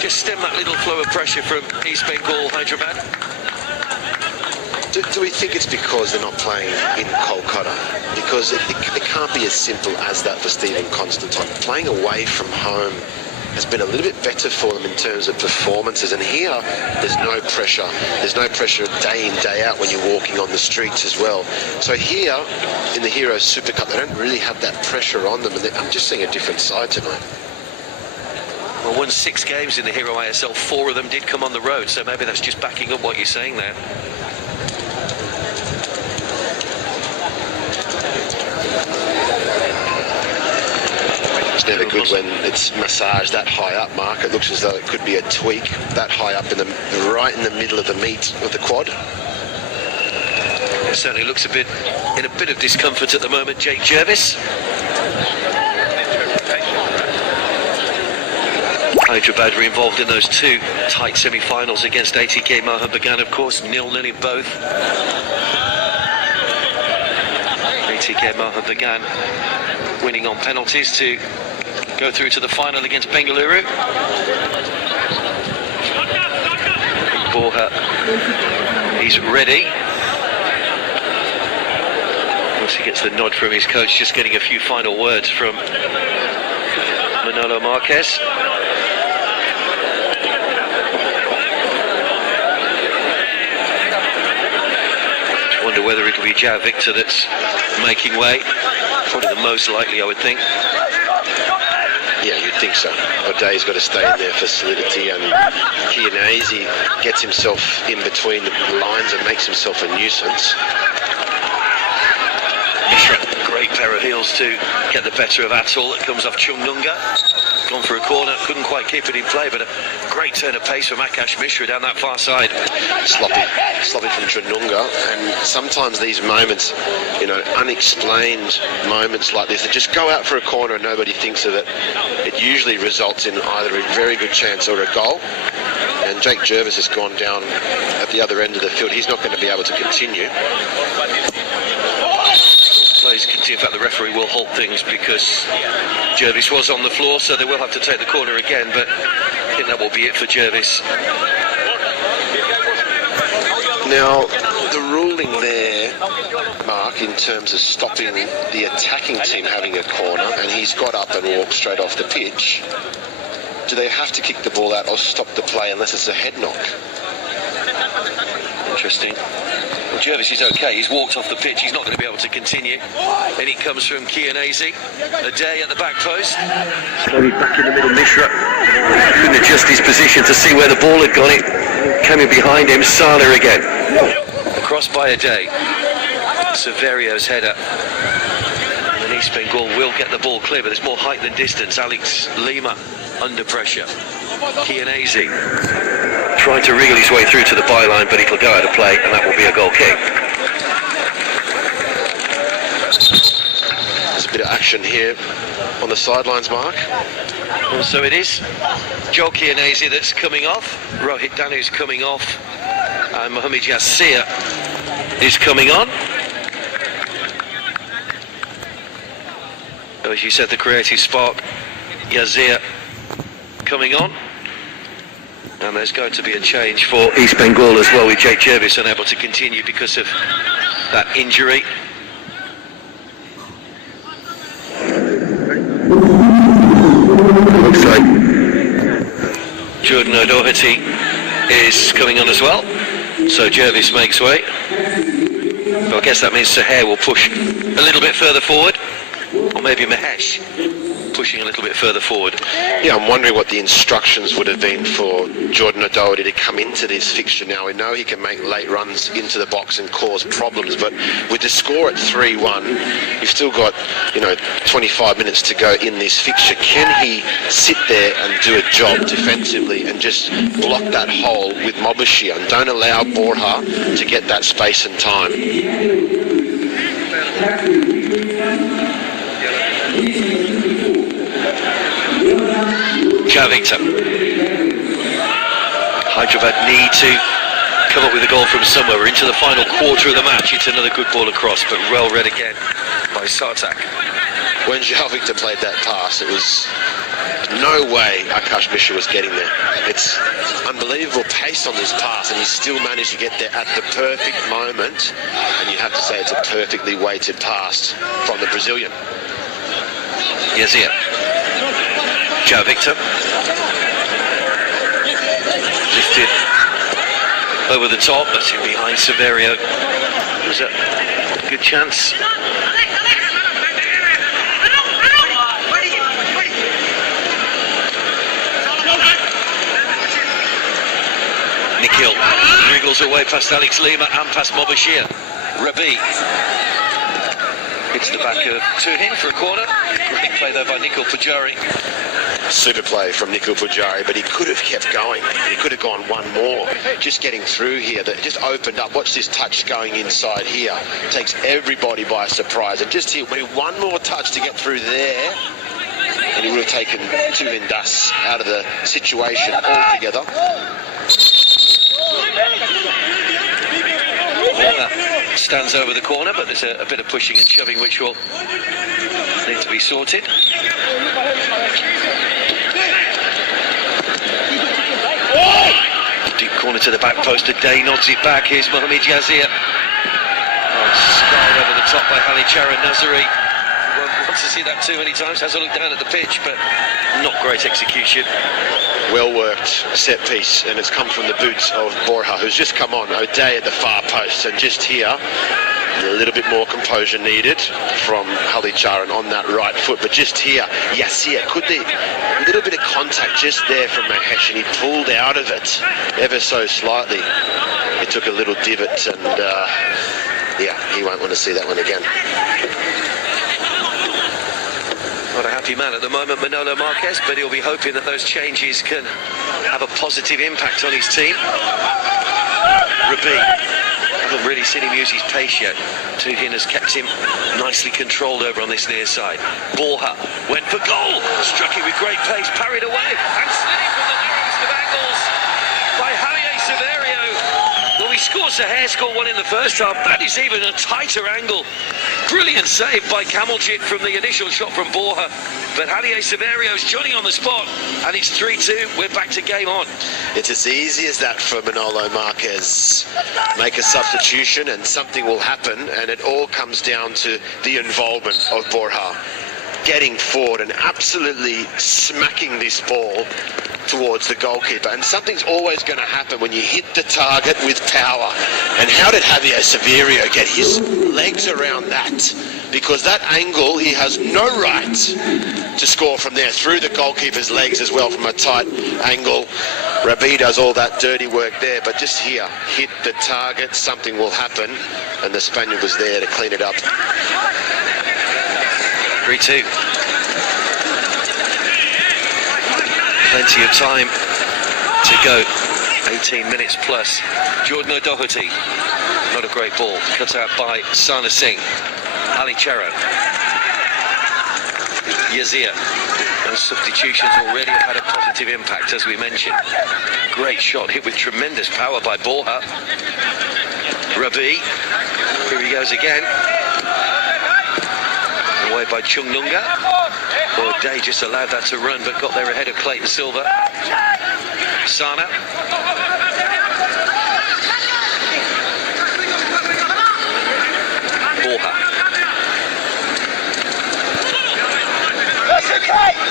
just stem that little flow of pressure from East Bengal, Hyderabad. Do we think it's because they're not playing in Kolkata? Because it can't be as simple as that for Stephen Constantine. Playing away from home has been a little bit better for them in terms of performances, and here there's no pressure. There's no pressure day in, day out when you're walking on the streets as well. So here in the Heroes Super Cup, they don't really have that pressure on them, and I'm just seeing a different side tonight. Well, won 6 games in the Hero ISL, 4 of them did come on the road, so maybe that's just backing up what you're saying there. It's never good when it's massaged that high up, Mark. It looks as though it could be a tweak that high up right in the middle of the meat of the quad. It certainly looks in a bit of discomfort at the moment, Jake Jervis. Hyderabad were involved in those 2 tight semi-finals against ATK Mohan Bagan, of course, 0-0 in both. ATK Mohan Bagan winning on penalties to go through to the final against Bengaluru. Borja, he's ready. Once he gets the nod from his coach, just getting a few final words from Manolo Marquez. Wonder whether it'll be Jao Victor that's making way. Probably the most likely, I would think. Yeah, you'd think so. O'Day's got to stay in there for solidity, and Chianese gets himself in between the lines and makes himself a nuisance. Mishra, great pair of heels to get the better of Atul. That comes off Chungnunga. Gone for a corner, couldn't quite keep it in play, but a great turn of pace from Akash Mishra down that far side. Sloppy from Chungnunga, and sometimes these moments, you know, unexplained moments like this that just go out for a corner and nobody thinks of it, it usually results in either a very good chance or a goal. And Jake Jervis has gone down at the other end of the field. He's not going to be able to continue. Plays continue. In fact, the referee will halt things because Jervis was on the floor, so they will have to take the corner again, but I think that will be it for Jervis. Now, the ruling there, Mark, in terms of stopping the attacking team having a corner, and he's got up and walked straight off the pitch, do they have to kick the ball out or stop the play unless it's a head knock? Interesting. Well, Jervis is okay. He's walked off the pitch. He's not going to be able to continue. Then it comes from Chianese. A day at the back post. Slowly back in the middle, Mishra. Couldn't adjust his position to see where the ball had gone. It coming behind him. Sala again. Across by a day. Severio's header. And East Bengal will get the ball clear, but there's more height than distance. Alex Lima under pressure. Chianese trying to wriggle his way through to the byline, but it'll go out of play, and that will be a goal kick. There's a bit of action here on the sidelines, Mark. Well, so it is Joel Chianese that's coming off, Rohit Danu's coming off, and Mohamed Yassir is coming on. As you said, the creative spark Yazir coming on. And there's going to be a change for East Bengal as well, with Jake Jervis unable to continue because of that injury. Looks like Jordan O'Doherty is coming on as well, so Jervis makes way. Well, I guess that means Saher will push a little bit further forward, or maybe Mahesh pushing a little bit further forward. Yeah, I'm wondering what the instructions would have been for Jordan O'Doherty to come into this fixture now. We know he can make late runs into the box and cause problems, but with the score at 3-1, you've still got, 25 minutes to go in this fixture. Can he sit there and do a job defensively and just block that hole with Mobashir and don't allow Borja to get that space and time? Victor. Hyderabad need to come up with a goal from somewhere. We're into the final quarter of the match. It's another good ball across, but well read again by Sartak. When Victor played that pass, it was no way Akash Mishra was getting there. It's unbelievable pace on this pass, and he still managed to get there at the perfect moment. And you have to say it's a perfectly weighted pass from the Brazilian. Yazir. Joe Victor. Lifted over the top, but in behind Severio. It was a good chance. Nikhil wriggles away past Alex Lima and past Mobashir. Rabi hits the back of Tuhin for a corner. Great play though by Nikhil Pujari. Super play from Nikhil Pujari, but he could have kept going. He could have gone one more. Just getting through here, that just opened up. Watch this touch going inside here. Takes everybody by surprise. And just here, one more touch to get through there, and he would have taken Tuhin Das out of the situation altogether. Stands over the corner, but there's a bit of pushing and shoving which will need to be sorted. Deep corner to the back post. Day nods it back. Here's Mohamed Yazir. Skied over the top by Ali Chara Nazari. Won't want to see that too many times. Has a look down at the pitch, but not great execution. Well worked set piece, and it's come from the boots of Borja, who's just come on. O'Day at the far post, and just here a little bit more composure needed from Halicharan on that right foot, but just here Yazir could be a little bit of contact just there from Mahesh, and he pulled out of it ever so slightly. It took a little divot, and yeah, he won't want to see that one again. Not a happy man at the moment, Manolo Marquez, but he'll be hoping that those changes can have a positive impact on his team. Rabi, haven't really seen him use his pace yet. Tuhin has kept him nicely controlled over on this near side. Borja went for goal, struck it with great pace, parried away, and slid it from the narrowest of angles by Javier Severio. Well, we scored Saher, scored one in the first half. That is even a tighter angle. Brilliant save by Kamaljit from the initial shot from Borja. But Javier Severio's Johnny on the spot, and it's 3-2. We're back to game on. It's as easy as that for Manolo Marquez. Make a substitution and something will happen, and it all comes down to the involvement of Borja. Getting forward and absolutely smacking this ball towards the goalkeeper, and something's always going to happen when you hit the target with power. And how did Javier Severio get his legs around that? Because that angle, he has no right to score from there, through the goalkeeper's legs as well from a tight angle. Rabi does all that dirty work there, but just here, hit the target, something will happen, and the Spaniard was there to clean it up. 3-2. Plenty of time to go. 18 minutes plus. Jordan O'Doherty. Not a great ball. Cut out by Sana Singh. Ali Charo. Yazir. Those substitutions already have had a positive impact, as we mentioned. Great shot hit with tremendous power by Borja. Rabi. Here he goes again. Away by Chung Nunga. Well, Day just allowed that to run, but got there ahead of Clayton Silver. Sana. Borja.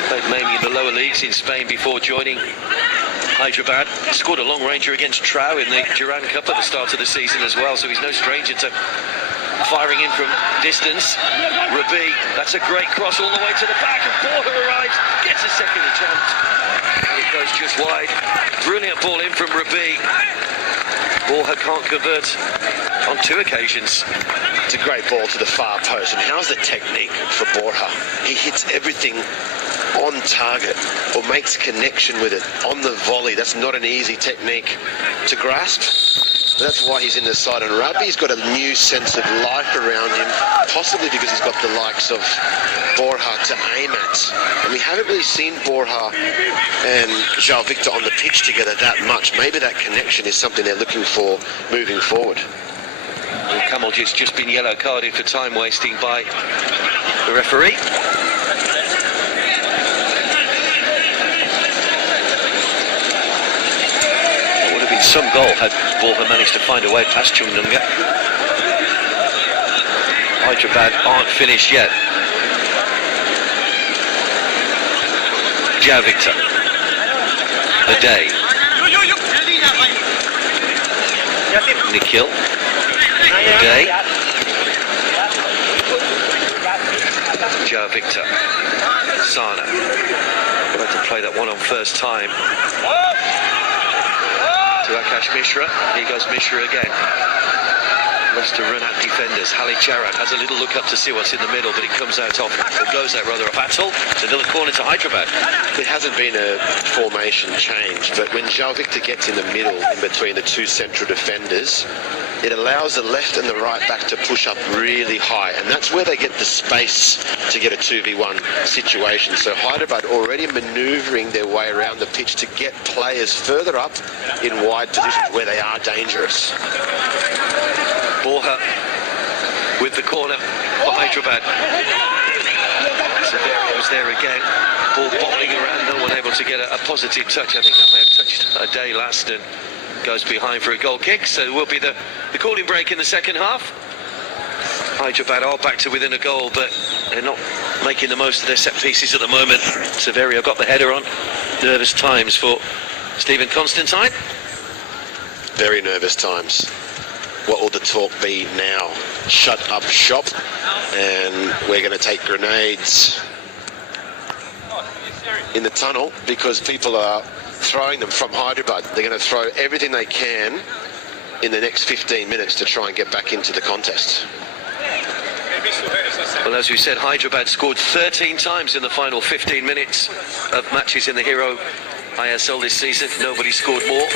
Played mainly in the lower leagues in Spain before joining Hyderabad. Scored a long ranger against Trau in the Duran Cup at the start of the season as well, so he's no stranger to firing in from distance. Rabi, that's a great cross all the way to the back, and Borja arrives, gets a second attempt. And it goes just wide. Brilliant ball in from Rabi. Borja can't convert on 2 occasions. It's a great ball to the far post, and how's the technique for Borja? He hits everything on target or makes connection with it on the volley. That's not an easy technique to grasp. That's why he's in the side, and Rabi's got a new sense of life around him, possibly because he's got the likes of Borja to aim at. And we haven't really seen Borja and João Victor on the pitch together that much. Maybe that connection is something they're looking for moving forward. Well, Kameljit's just been yellow carded for time wasting by the referee. It would have been some goal had Borja managed to find a way past Chungnunga. Hyderabad aren't finished yet. João Victor. A day. Nikhil. A day. João Victor. Sana. Got to play that one on first time. To Akash Mishra. Here goes Mishra again. Loves to run out defenders. Halid Jarrad has a little look up to see what's in the middle, but it comes out off, or goes out rather off Atul. It's another corner to Hyderabad. It hasn't been a formation change, but when João Victor gets in the middle, in between the 2 central defenders, it allows the left and the right back to push up really high, and that's where they get the space to get a 2v1 situation. So Hyderabad already manoeuvring their way around the pitch to get players further up in wide positions where they are dangerous. Borja with the corner for Hyderabad. Severio's there again. Ball bobbling around, no one able to get a positive touch. I think that may have touched a day last, and goes behind for a goal kick. So there will be the cooling break in the second half. Hyderabad are back to within a goal, but they're not making the most of their set pieces at the moment. Severio got the header on. Nervous times for Stephen Constantine. Very nervous times. What will the talk be now? Shut up shop, and we're going to take grenades in the tunnel because people are throwing them from Hyderabad. They're going to throw everything they can in the next 15 minutes to try and get back into the contest. Well, as we said, Hyderabad scored 13 times in the final 15 minutes of matches in the Hero ISL this season. Nobody scored more.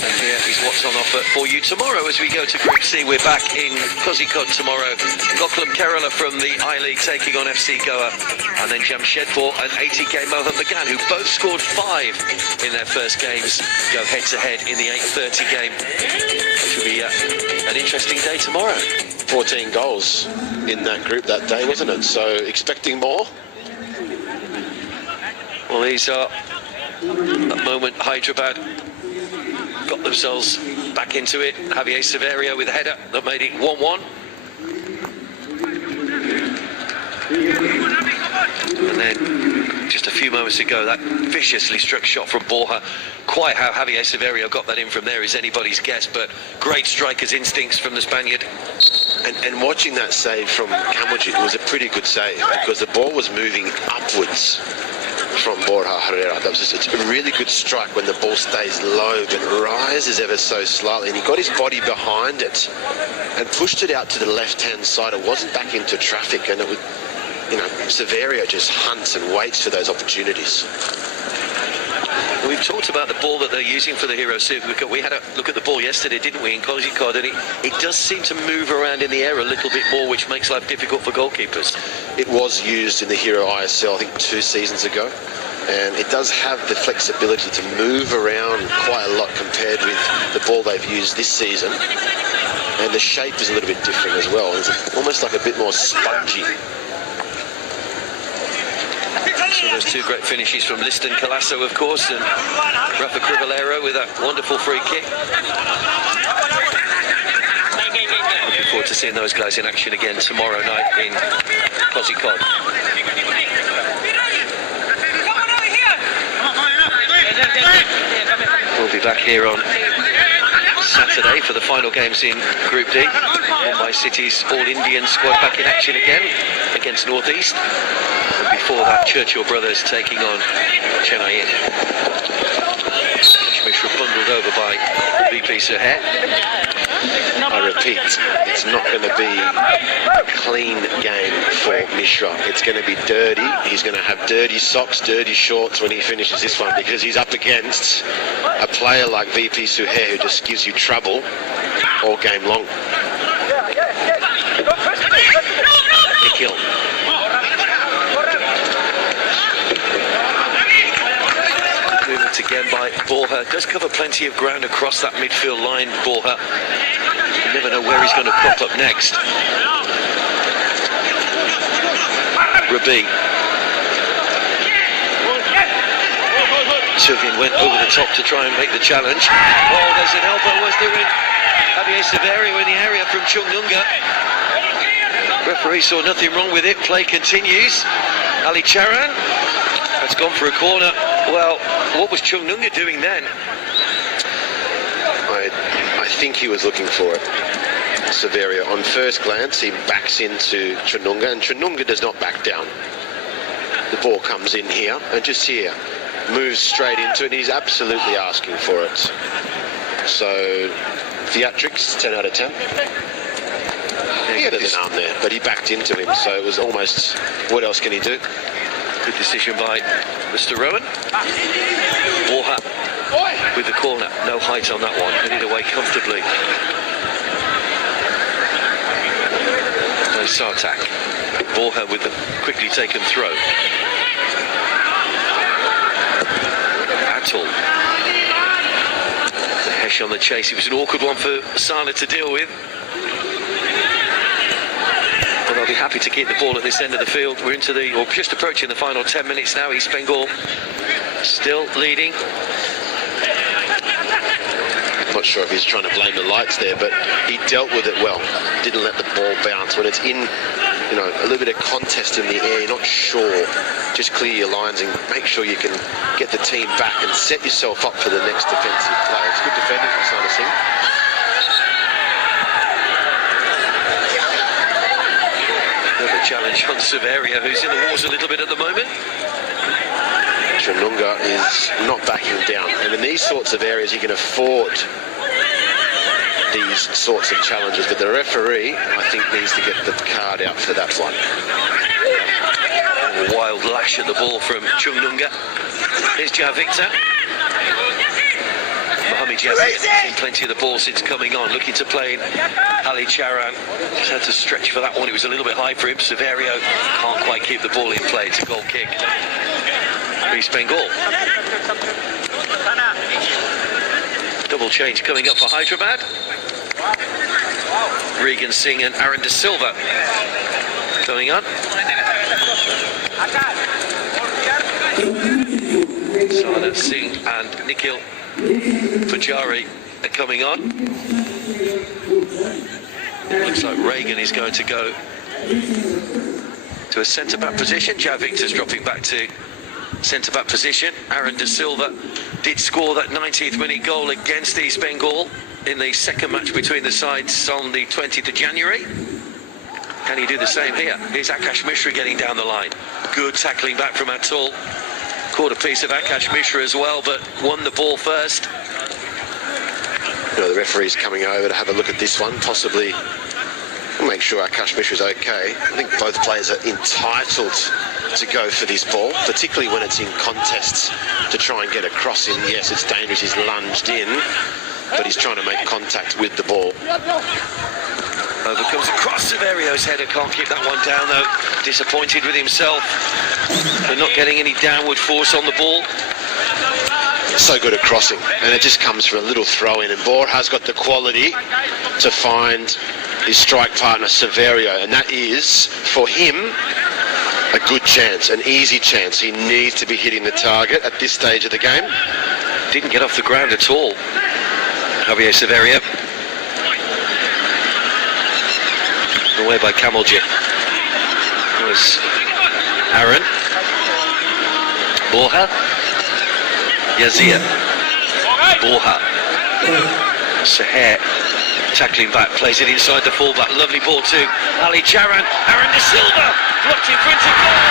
And here is what's on offer for you tomorrow as we go to Group C. We're back in Kozhikode tomorrow. Gokulam Kerala from the I-League taking on FC Goa. And then Jamshedpur and ATK Mohan Bagan, who both scored 5 in their first games, go head-to-head in the 8:30 game. Which will be an interesting day tomorrow. 14 goals in that group that day, wasn't it? So expecting more? Well, these are, at the moment, Hyderabad got themselves back into it. Javier Severio with a header that made it 1-1. And then just a few moments ago, that viciously struck shot from Borja. Quite how Javier Severio got that in from there is anybody's guess, but great striker's instincts from the Spaniard. And watching that save from Kameljit was a pretty good save because the ball was moving upwards from Borja Herrera. That was just a really good strike when the ball stays low but rises ever so slightly, and he got his body behind it and pushed it out to the left-hand side. It wasn't back into traffic, and it would, Severio just hunts and waits for those opportunities. We've talked about the ball that they're using for the Hero Super Cup. We had a look at the ball yesterday, didn't we, in Kozhikode, and it does seem to move around in the air a little bit more, which makes life difficult for goalkeepers. It was used in the Hero ISL, I think 2 seasons ago, and it does have the flexibility to move around quite a lot compared with the ball they've used this season, and the shape is a little bit different as well. It's almost like a bit more spongy. So those two great finishes from Liston Colasso, of course, and Rafa Crivellero with that wonderful free kick. Looking forward to seeing those guys in action again tomorrow night in Kozhikode. We'll be back here on Saturday for the final games in Group D. Mumbai City's All-Indian squad back in action again against North East. And before that, Churchill Brothers taking on Chennai. Mishra bundled over by VP Suher. I repeat, it's not going to be a clean game for Mishra. It's going to be dirty. He's going to have dirty socks, dirty shorts when he finishes this one, because he's up against a player like VP Suher who just gives you trouble all game long. Nikhil. Movement again by Borja. Does cover plenty of ground across that midfield line, Borja. You never know where he's going to crop up next. Rabi. Sylvian went over the top to try and make the challenge. Oh, there's an elbow, was there, in Javier Severio in the area from Chungnunga. Referee saw nothing wrong with it. Play continues. Ali Charan has gone for a corner. Well, what was Chungnunga doing then? I think he was looking for it. Severio, on first glance, he backs into Chungnunga, and Chungnunga does not back down. The ball comes in here, and just here, moves straight into it, and he's absolutely asking for it. So, theatrics, 10 out of 10. He had an arm there, but he backed into him, so it was almost, what else can he do? Good decision by Mr. Rowan. Borja with the corner, no height on that one, headed away comfortably. No Sartak. Borja with the quickly taken throw. Atul. The Hesh on the chase. It was an awkward one for Sana to deal with. But they'll be happy to keep the ball at this end of the field. We're into the, or just approaching the final 10 minutes now. East Bengal still leading. Not sure if he's trying to blame the lights there, but he dealt with it well. Didn't let the ball bounce. When it's in, you know, a little bit of contest in the air, you're not sure, just clear your lines and make sure you can get the team back and set yourself up for the next defensive play. It's good defending from Sana Singh. Another challenge on Severio, who's in the wars a little bit at the moment. Chungnunga is not backing down, and in these sorts of areas you can afford these sorts of challenges, but the referee, I think, needs to get the card out for that one. A wild lash at the ball from Chungnunga. Here's Javictor. Mohamed Javictor seen plenty of the ball since coming on, looking to play in Ali Charan. Just had to stretch for that one, it was a little bit high for him. Severio can't quite keep the ball in play, it's a goal kick. East Bengal. Double change coming up for Hyderabad. Regan Singh and Aaron De Silva coming on. Sana Singh and Nikhil Pujari are coming on. Looks like Regan is going to go to a centre-back position. Javictor's dropping back to centre-back position. Aaron De Silva did score that 90th minute goal against East Bengal in the second match between the sides on the 20th of January. Can he do the same here? Here's Akash Mishra getting down the line. Good tackling back from Atul. Caught a piece of Akash Mishra as well, but won the ball first. You know, the referee's coming over to have a look at this one, possibly make sure Akash Mishra's okay. I think both players are entitled to go for this ball, particularly when it's in contests, to try and get a cross in. Yes, it's dangerous, he's lunged in, but he's trying to make contact with the ball. Over comes across Severio's header, can't keep that one down though. Disappointed with himself for not getting any downward force on the ball. So good at crossing, and it just comes for a little throw in, and Borja's got the quality to find his strike partner Severio, and that is, for him, a good chance, an easy chance. He needs to be hitting the target at this stage of the game. Didn't get off the ground at all, Javier Severio. Away by Kamaljit. It was Aaron. Borja. Yazir. Borja. Saher tackling back, plays it inside the fullback. Lovely ball to Ali Charan. Aaron De Silva blocked in front of goal.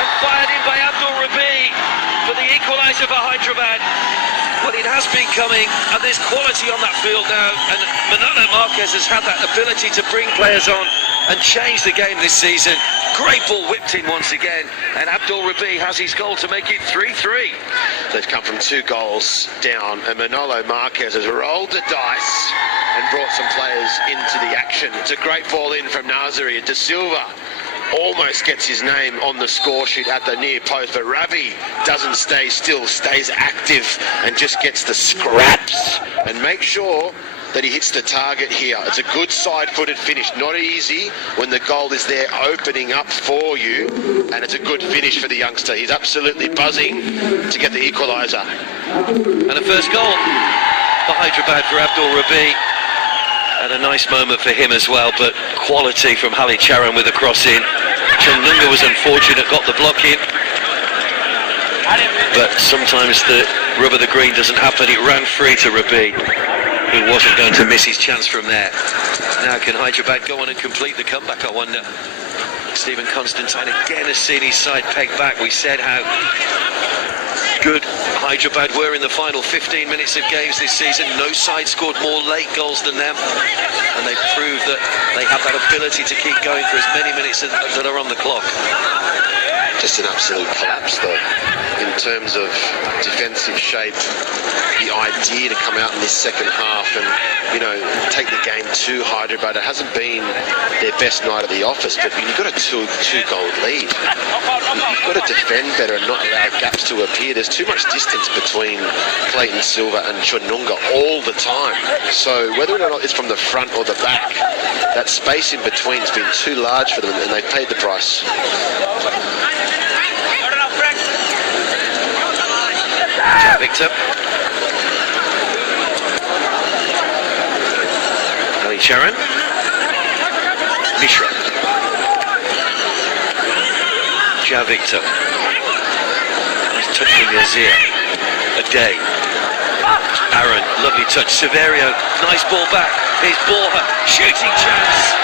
And fired in by Abdul Rabi for the equaliser for Hyderabad. Well, it has been coming, and there's quality on that field now, and Manolo Marquez has had that ability to bring players on and change the game this season. Great ball whipped in once again, and Abdul Rabi has his goal to make it 3-3. They've come from 2 goals down, and Manolo Marquez has rolled the dice and brought some players into the action. It's a great ball in from Nazari. De Silva almost gets his name on the score sheet at the near post, but Ravi doesn't stay still, stays active and just gets the scraps and makes sure that he hits the target here. It's a good side-footed finish, not easy when the goal is there opening up for you, and it's a good finish for the youngster. He's absolutely buzzing to get the equaliser. And the first goal for Hyderabad for Abdul Rabi, and a nice moment for him as well, but quality from Ali Charan with the cross in. Chunlunga was unfortunate, got the block in, but sometimes the rub of the green doesn't happen. It ran free to Rabi, who wasn't going to miss his chance from there. Now can Hyderabad go on and complete the comeback, I wonder? Stephen Constantine again has seen his side pegged back. We said how good Hyderabad were in the final 15 minutes of games this season. No side scored more late goals than them, and they proved that they have that ability to keep going for as many minutes that are on the clock. Just an absolute collapse though, in terms of defensive shape. The idea to come out in this second half and, you know, take the game to Hyderabad. It hasn't been their best night at the office, but you've got a two-goal lead. You've got to defend better and not allow gaps to appear. There's too much distance between Clayton Silva and Chununga all the time. So whether or not it's from the front or the back, that space in between has been too large for them, and they've paid the price. Victor. Ali Charan. Mishra. Victor. Nice touch from Yazir. A day. Aaron, lovely touch. Severio, nice ball back. Here's Borja, shooting chance.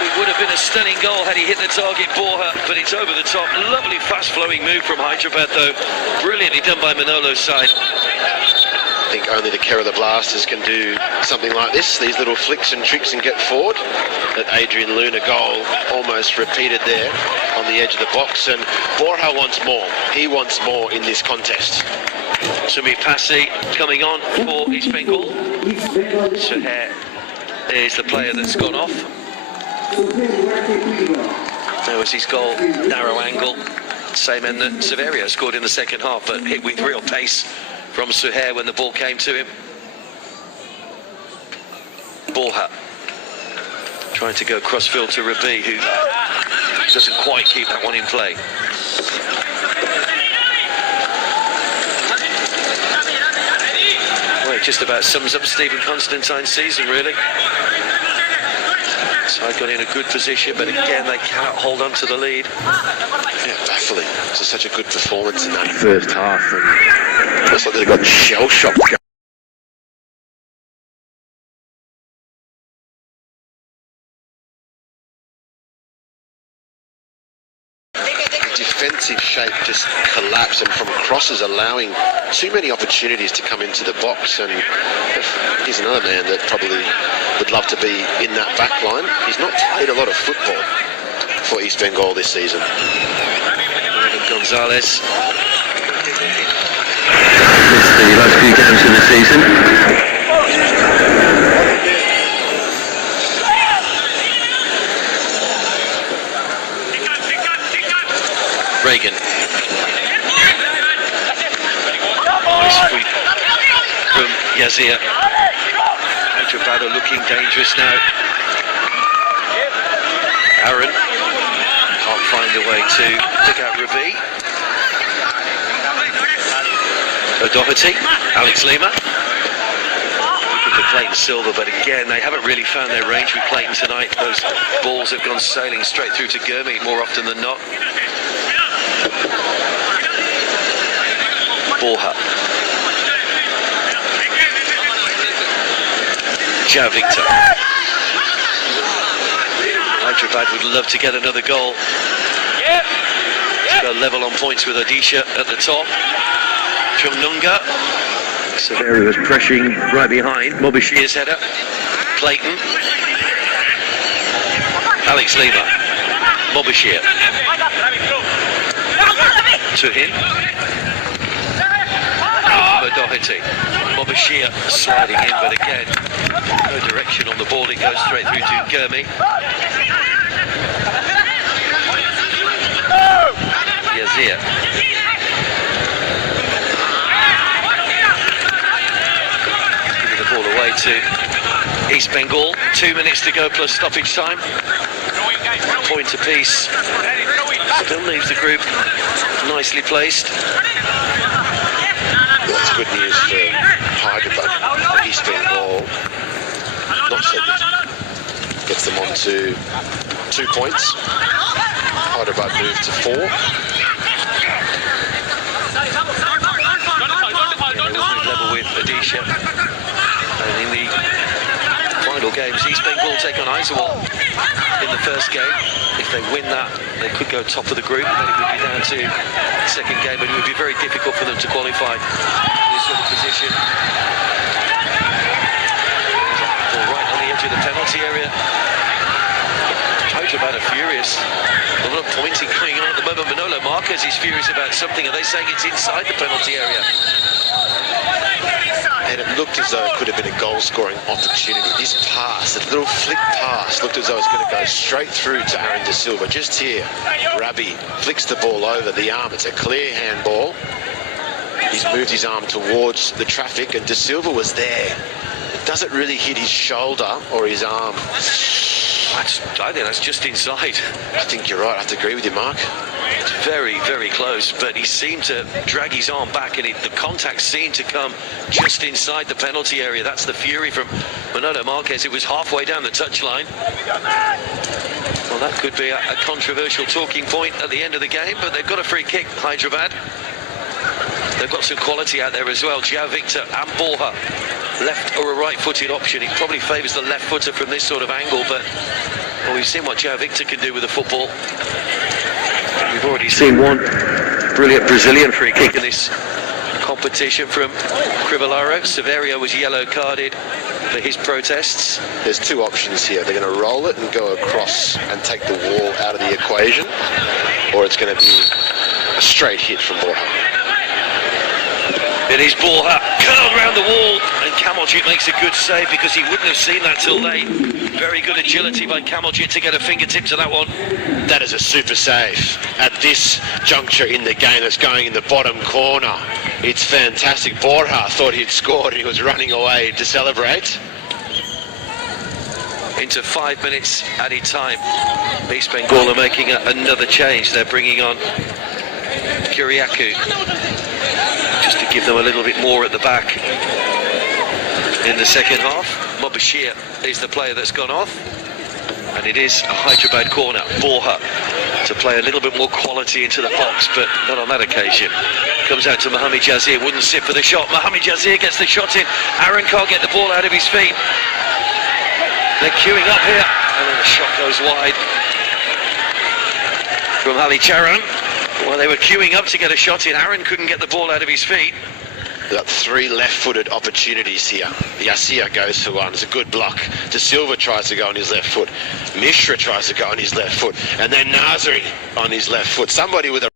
It would have been a stunning goal had he hit the target, Borja, but it's over the top. Lovely fast-flowing move from Hyderabad, though. Brilliantly done by Manolo's side. I think only the Kerala Blasters can do something like this, these little flicks and tricks and get forward. That Adrian Luna goal almost repeated there on the edge of the box, and Borja wants more. He wants more in this contest. Sumi Passi coming on for East Bengal. Suhair is the player that's gone off. There was his goal, narrow angle, same end that Severio scored in the second half, but hit with real pace from Suhair when the ball came to him. Borja trying to go crossfield to Rabi, who doesn't quite keep that one in play. Well, it just about sums up Stephen Constantine's season, really. So I got in a good position, but again, they cannot hold on to the lead. Yeah, baffling. It's just such a good performance in that first half. And looks like they've got shell-shocked. Defensive shape just collapsed, and from crosses allowing too many opportunities to come into the box. And he's another man that probably would love to be in that back line. He's not played a lot of football for East Bengal this season. Gonzalez. Missed the last few games of the season. Reagan. Nice sweep from Yazir. Hyderabad are looking dangerous now. Aaron. find a way to pick out Rabi. O'Doherty, Alex Lima. Looking for Clayton Silver, but again, they haven't really found their range with Clayton tonight. Those balls have gone sailing straight through to Gurmeet more often than not. Borja. João Victor. Hyderabad would love to get another goal. To go level on points with Odisha at the top. Chumnunga. Severi was pressuring right behind. Mobashir's header. Clayton. Alex Lima. Mobashir. To him. O'Doherty. Mobashir sliding in, but again, no direction on the ball. It goes straight through to Gurmeet. Yazir. Giving the ball away to East Bengal. 2 minutes to go plus stoppage time. Point apiece. Still leaves the group nicely placed. That's good news for Hyderabad. East Bengal, not so good. Gets them on to 2 points. Hyderabad moved to 4. They will move level with Odisha. And in the final games, East Bengal take on Aizawl in the first game. If they win that, they could go top of the group. Then it would be down to the second game, but it would be very difficult for them to qualify in this sort of position. Ball right on the edge of the penalty area. Hyderabad are furious. A lot of pointing going on at the moment. Manolo Marquez is furious about something. Are they saying it's inside the penalty area? And it looked as though it could have been a goal-scoring opportunity. This pass, a little flick pass, looked as though it was going to go straight through to Aaron De Silva. Just here, Rabi flicks the ball over the arm. It's a clear handball. He's moved his arm towards the traffic, and De Silva was there. It doesn't really hit his shoulder or his arm. I think that's just inside. I think you're right. I have to agree with you, Mark. It's very, very close, but he seemed to drag his arm back, and the contact seemed to come just inside the penalty area. That's the fury from Manolo Marquez. It was halfway down the touchline. Well, that could be a controversial talking point at the end of the game, but they've got a free kick, Hyderabad. They've got some quality out there as well. João Victor and Borja, left or a right-footed option. It probably favours the left footer from this sort of angle, but well, we've seen what João Victor can do with the football. We've already seen one brilliant Brazilian free kick in this competition from Crivellaro. Severio was yellow carded for his protests. There's 2 options here. They're going to roll it and go across and take the wall out of the equation, or it's going to be a straight hit from Borja. It is Borja, curled round the wall, and Kamaljit makes a good save because he wouldn't have seen that till late. Very good agility by Kamaljit to get a fingertip to that one. That is a super save at this juncture in the game. That's going in the bottom corner. It's fantastic. Borja thought he'd scored and he was running away to celebrate. Into 5 minutes added time. East Bengal are making another change. They're bringing on Kyriakou, just to give them a little bit more at the back in the second half. Mobashir is the player that's gone off, and it is a Hyderabad corner. Borja to play a little bit more quality into the box, but not on that occasion. Comes out to Mohamed Jazir, wouldn't sit for the shot. Mohamed Jazir gets the shot in. Aaron can't get the ball out of his feet. They're queuing up here, and then the shot goes wide from Ali Charan. Well, they were queuing up to get a shot in. Aaron couldn't get the ball out of his feet. They've got 3 left-footed opportunities here. Yasir goes for one. It's a good block. De Silva tries to go on his left foot. Mishra tries to go on his left foot. And then Nazari on his left foot. Somebody with a...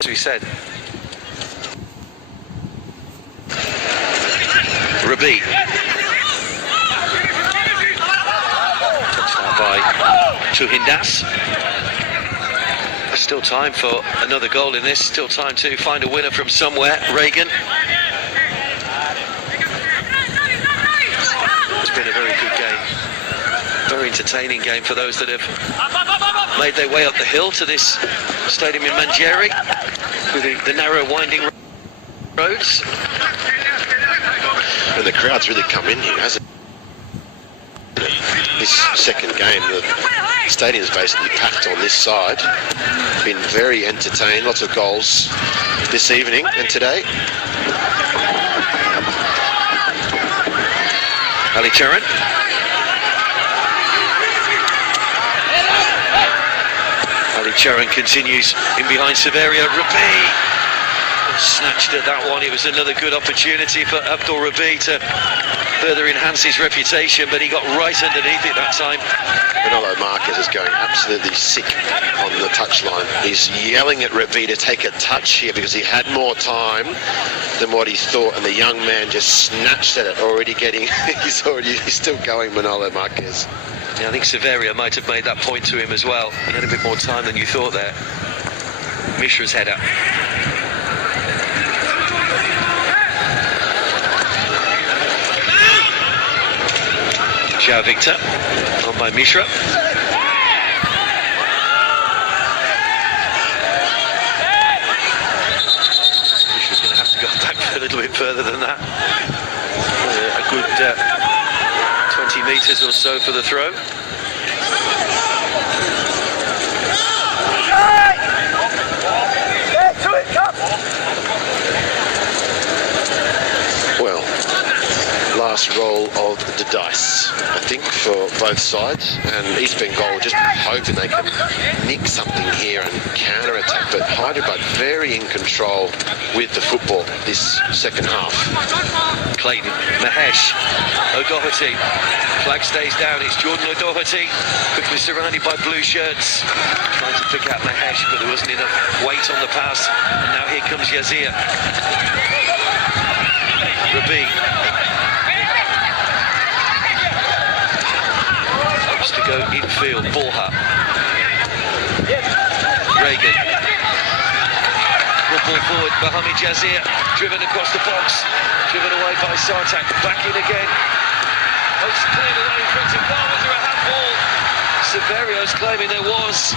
As we said. Rabi. Touchdown by Tuhindas. There's still time for another goal in this. Still time to find a winner from somewhere. Reagan. It's been a very good game. very entertaining game for those that have made their way up the hill to this stadium in Manjeri, with the narrow winding roads. And the crowd's really come in here, hasn't it? This second game, the stadium's basically packed on this side. Been very entertained, lots of goals this evening and today. Ali Charan. Ali Charan continues in behind Severio. Rabi snatched at that one. It was another good opportunity for Abdul Rabi to further enhance his reputation, but he got right underneath it that time. Manolo Marquez is going absolutely sick on the touchline. He's yelling at Rabi to take a touch here because he had more time than what he thought, and the young man just snatched at it, already getting, he's still going, Manolo Marquez. Yeah, I think Severio might have made that point to him as well. He had a bit more time than you thought there. Mishra's header. João Victor, on by Mishra. Mishra's going to have to go back a little bit further than that. A good 20 metres or so for the throw. Well, last roll of the dice, I think, for both sides, and East Bengal just hoping they can nick something here and counter-attack, but Hyderabad very in control with the football this second half. Clayton, Mahesh, O'Doherty, flag stays down, it's Jordan O'Doherty, quickly surrounded by blue shirts, trying to pick out Mahesh, but there wasn't enough weight on the pass, and now here comes Yazir. Rabi. Hopes to go infield, Borja. Reagan. Good ball forward, Mohamed Yazir, driven across the box, driven away by Sartak, back in again. Hopes cleared away in front of goal, was there a handball? Severio's claiming there was.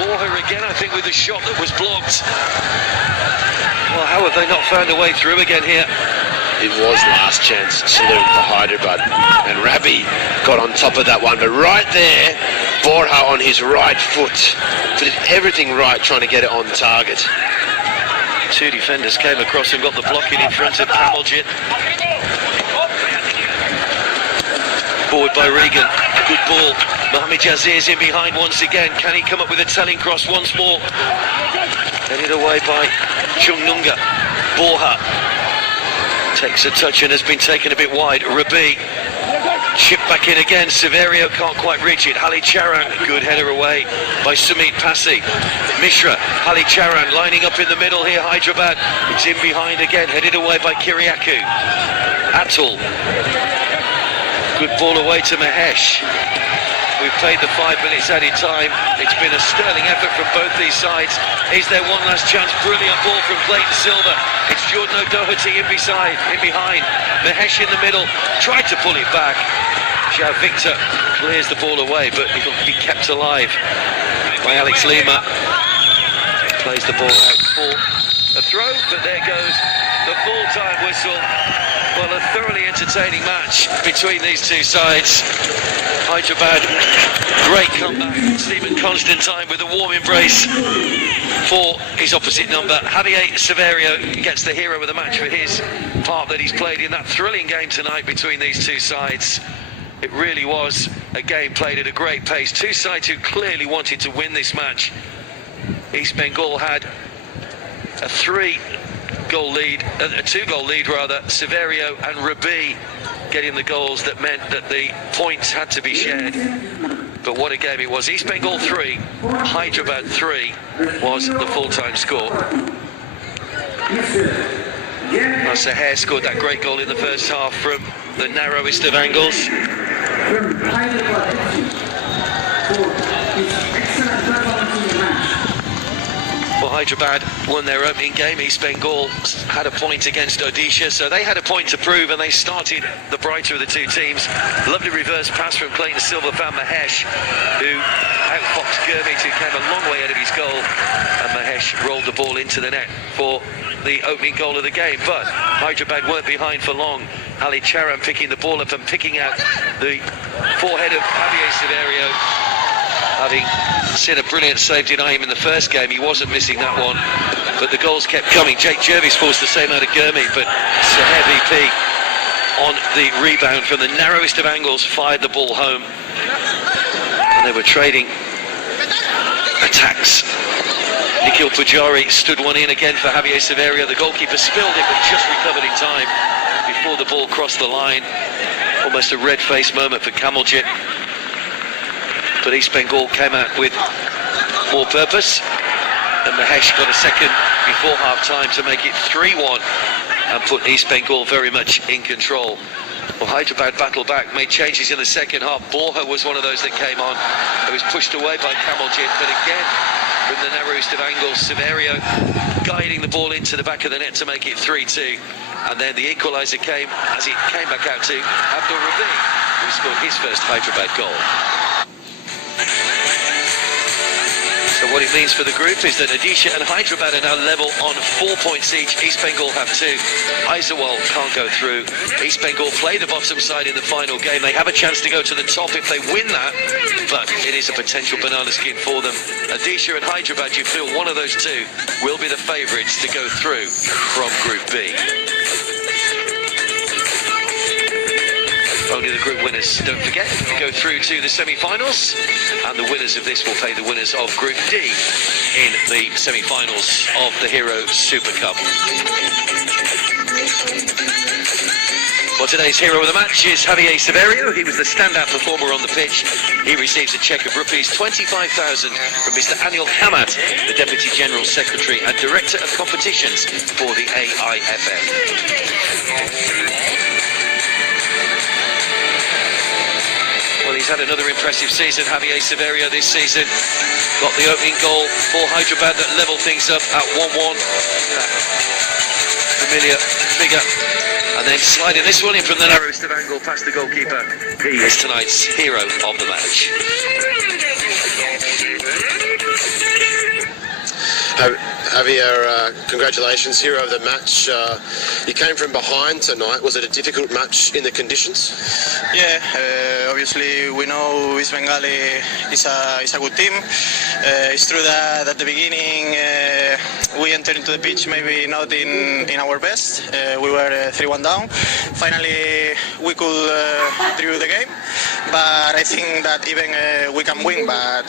Borja again, I think, with the shot that was blocked. Well, how have they not found a way through again here? It was last chance saloon for Hyderabad, and Rabi got on top of that one, but right there, Borja on his right foot, did everything right trying to get it on target. Two defenders came across and got the blocking in front of Kamaljit. Forward by Regan, good ball. Mohamed Yazir's in behind once again. Can he come up with a telling cross once more? Headed away by Chungnunga. Borja takes a touch and has been taken a bit wide. Rabi, chip back in again. Severio can't quite reach it. Ali Charan, good header away by Sumit Passy. Mishra, Ali Charan lining up in the middle here. Hyderabad, it's in behind again, headed away by Kiriakou. Atul, good ball away to Mahesh. We've played the 5 minutes added time. It's been a sterling effort from both these sides. Is there one last chance? Brilliant ball from Clayton Silva. It's Jordan O'Doherty in behind. Mahesh in the middle, tried to pull it back. João Victor clears the ball away, but it'll be kept alive by Alex Lima. Plays the ball out for a throw, but there goes the full-time whistle. Well, a thoroughly entertaining match between these two sides. Hyderabad, great comeback. Stephen Constantine with a warm embrace for his opposite number. Javier Severio gets the hero of the match for his part that he's played in that thrilling game tonight between these two sides. It really was a game played at a great pace. Two sides who clearly wanted to win this match. East Bengal had a two-goal lead, Severio and Rabi getting the goals that meant that the points had to be shared. But what a game it was. East Bengal 3, Hyderabad 3 was the full-time score. Saher scored that great goal in the first half from the narrowest of angles. Well, Hyderabad won their opening game. East Bengal had a point against Odisha, so they had a point to prove, and they started the brighter of the two teams. Lovely reverse pass from Clayton Silva found Mahesh, who outfoxed Gurmeet, who came a long way out of his goal, and Mahesh rolled the ball into the net for the opening goal of the game. But Hyderabad weren't behind for long. Ali Charan picking the ball up and picking out the forehead of Javier Severio. Having seen a brilliant save deny him in the first game, he wasn't missing that one, but the goals kept coming. Jake Jervis forced the same out of Gurmeet, but Saher VP on the rebound from the narrowest of angles fired the ball home, and they were trading attacks. Nikhil Pujari stood one in again for Javier Severio. The goalkeeper spilled it, but just recovered in time before the ball crossed the line. Almost a red-faced moment for Kamaljit. But East Bengal came out with more purpose, and Mahesh got a second before half-time to make it 3-1 and put East Bengal very much in control. Well, Hyderabad battled back, made changes in the second half. Borja was one of those that came on. It was pushed away by Kamaljit, but again, from the narrowest of angles, Severio guiding the ball into the back of the net to make it 3-2. And then the equaliser came as it came back out to Abdul Rabi, who scored his first Hyderabad goal. So what it means for the group is that Odisha and Hyderabad are now level on 4 points each. East Bengal have 2. Aizawl can't go through. East Bengal play the bottom side in the final game. They have a chance to go to the top if they win that, but it is a potential banana skin for them. Odisha and Hyderabad, you feel one of those two will be the favourites to go through from Group B. Only the group winners, don't forget, go through to the semi-finals, and the winners of this will play the winners of Group D in the semi-finals of the Hero Super Cup. Well, today's hero of the match is Javier Severio. He was the standout performer on the pitch. He receives a cheque of rupees 25,000 from Mr. Anil Kamat, the Deputy General Secretary and Director of Competitions for the AIFF. Well, he's had another impressive season, Javier Severio, this season. Got the opening goal for Hyderabad that levelled things up at 1-1. That familiar figure. And then sliding this one in from the narrowest of angle past the goalkeeper. He is tonight's hero of the match. Javier, congratulations, hero of the match. You came from behind tonight. Was it a difficult match in the conditions? Yeah, obviously we know East Bengal is a good team. It's true that at the beginning we entered into the pitch maybe not in our best. We were 3-1 down. Finally we could drew the game, but I think that even we can win, but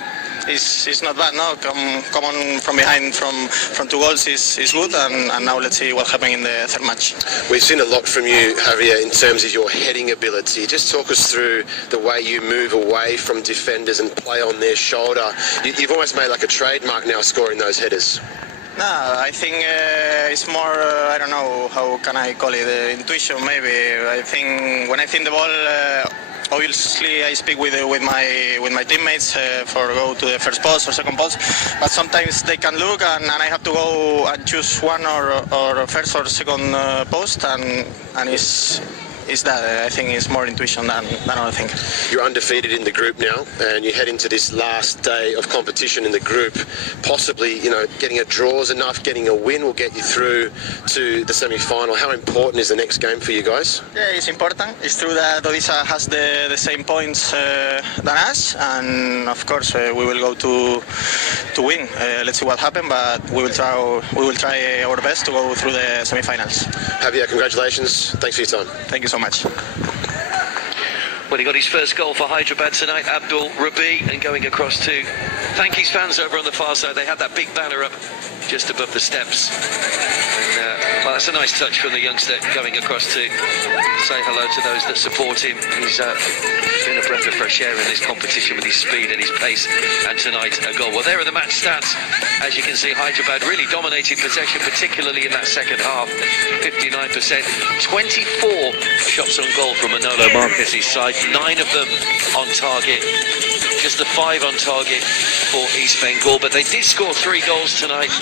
it's not bad, no? Come on from behind from 2 goals is good, and now let's see what happens in the third match. We've seen a lot from you, Javier, in terms of your heading ability. Just talk us through the way you move away from defenders and play on their shoulder. You've almost made like a trademark now, scoring those headers. No, I think it's more, I don't know, how can I call it, intuition maybe. I think when I think the ball, obviously I speak with my teammates for go to the first post or second post, but sometimes they can look and I have to go and choose one or first or second post, and it's that. I think it's more intuition than other thing. You're undefeated in the group now, and you head into this last day of competition in the group. Possibly, getting a draw is enough. Getting a win will get you through to the semi-final. How important is the next game for you guys? Yeah, it's important. It's true that Odisha has the same points than us, and of course we will go to win. Let's see what happens, but we will try our best to go through the semi-finals. Javier, congratulations. Thanks for your time. Thank you so much. Well, he got his first goal for Hyderabad tonight, Abdul Rabi, and going across to thank his fans over on the far side. They had that big banner up just above the steps. And, well, that's a nice touch from the youngster coming across to say hello to those that support him. He's been a breath of fresh air in this competition with his speed and his pace, and tonight a goal. Well, there are the match stats. As you can see, Hyderabad really dominated possession, particularly in that second half. 59%, 24 shots on goal from Manolo Marquez's side, 9 of them on target. Just the 5 on target for East Bengal, but they did score 3 goals tonight.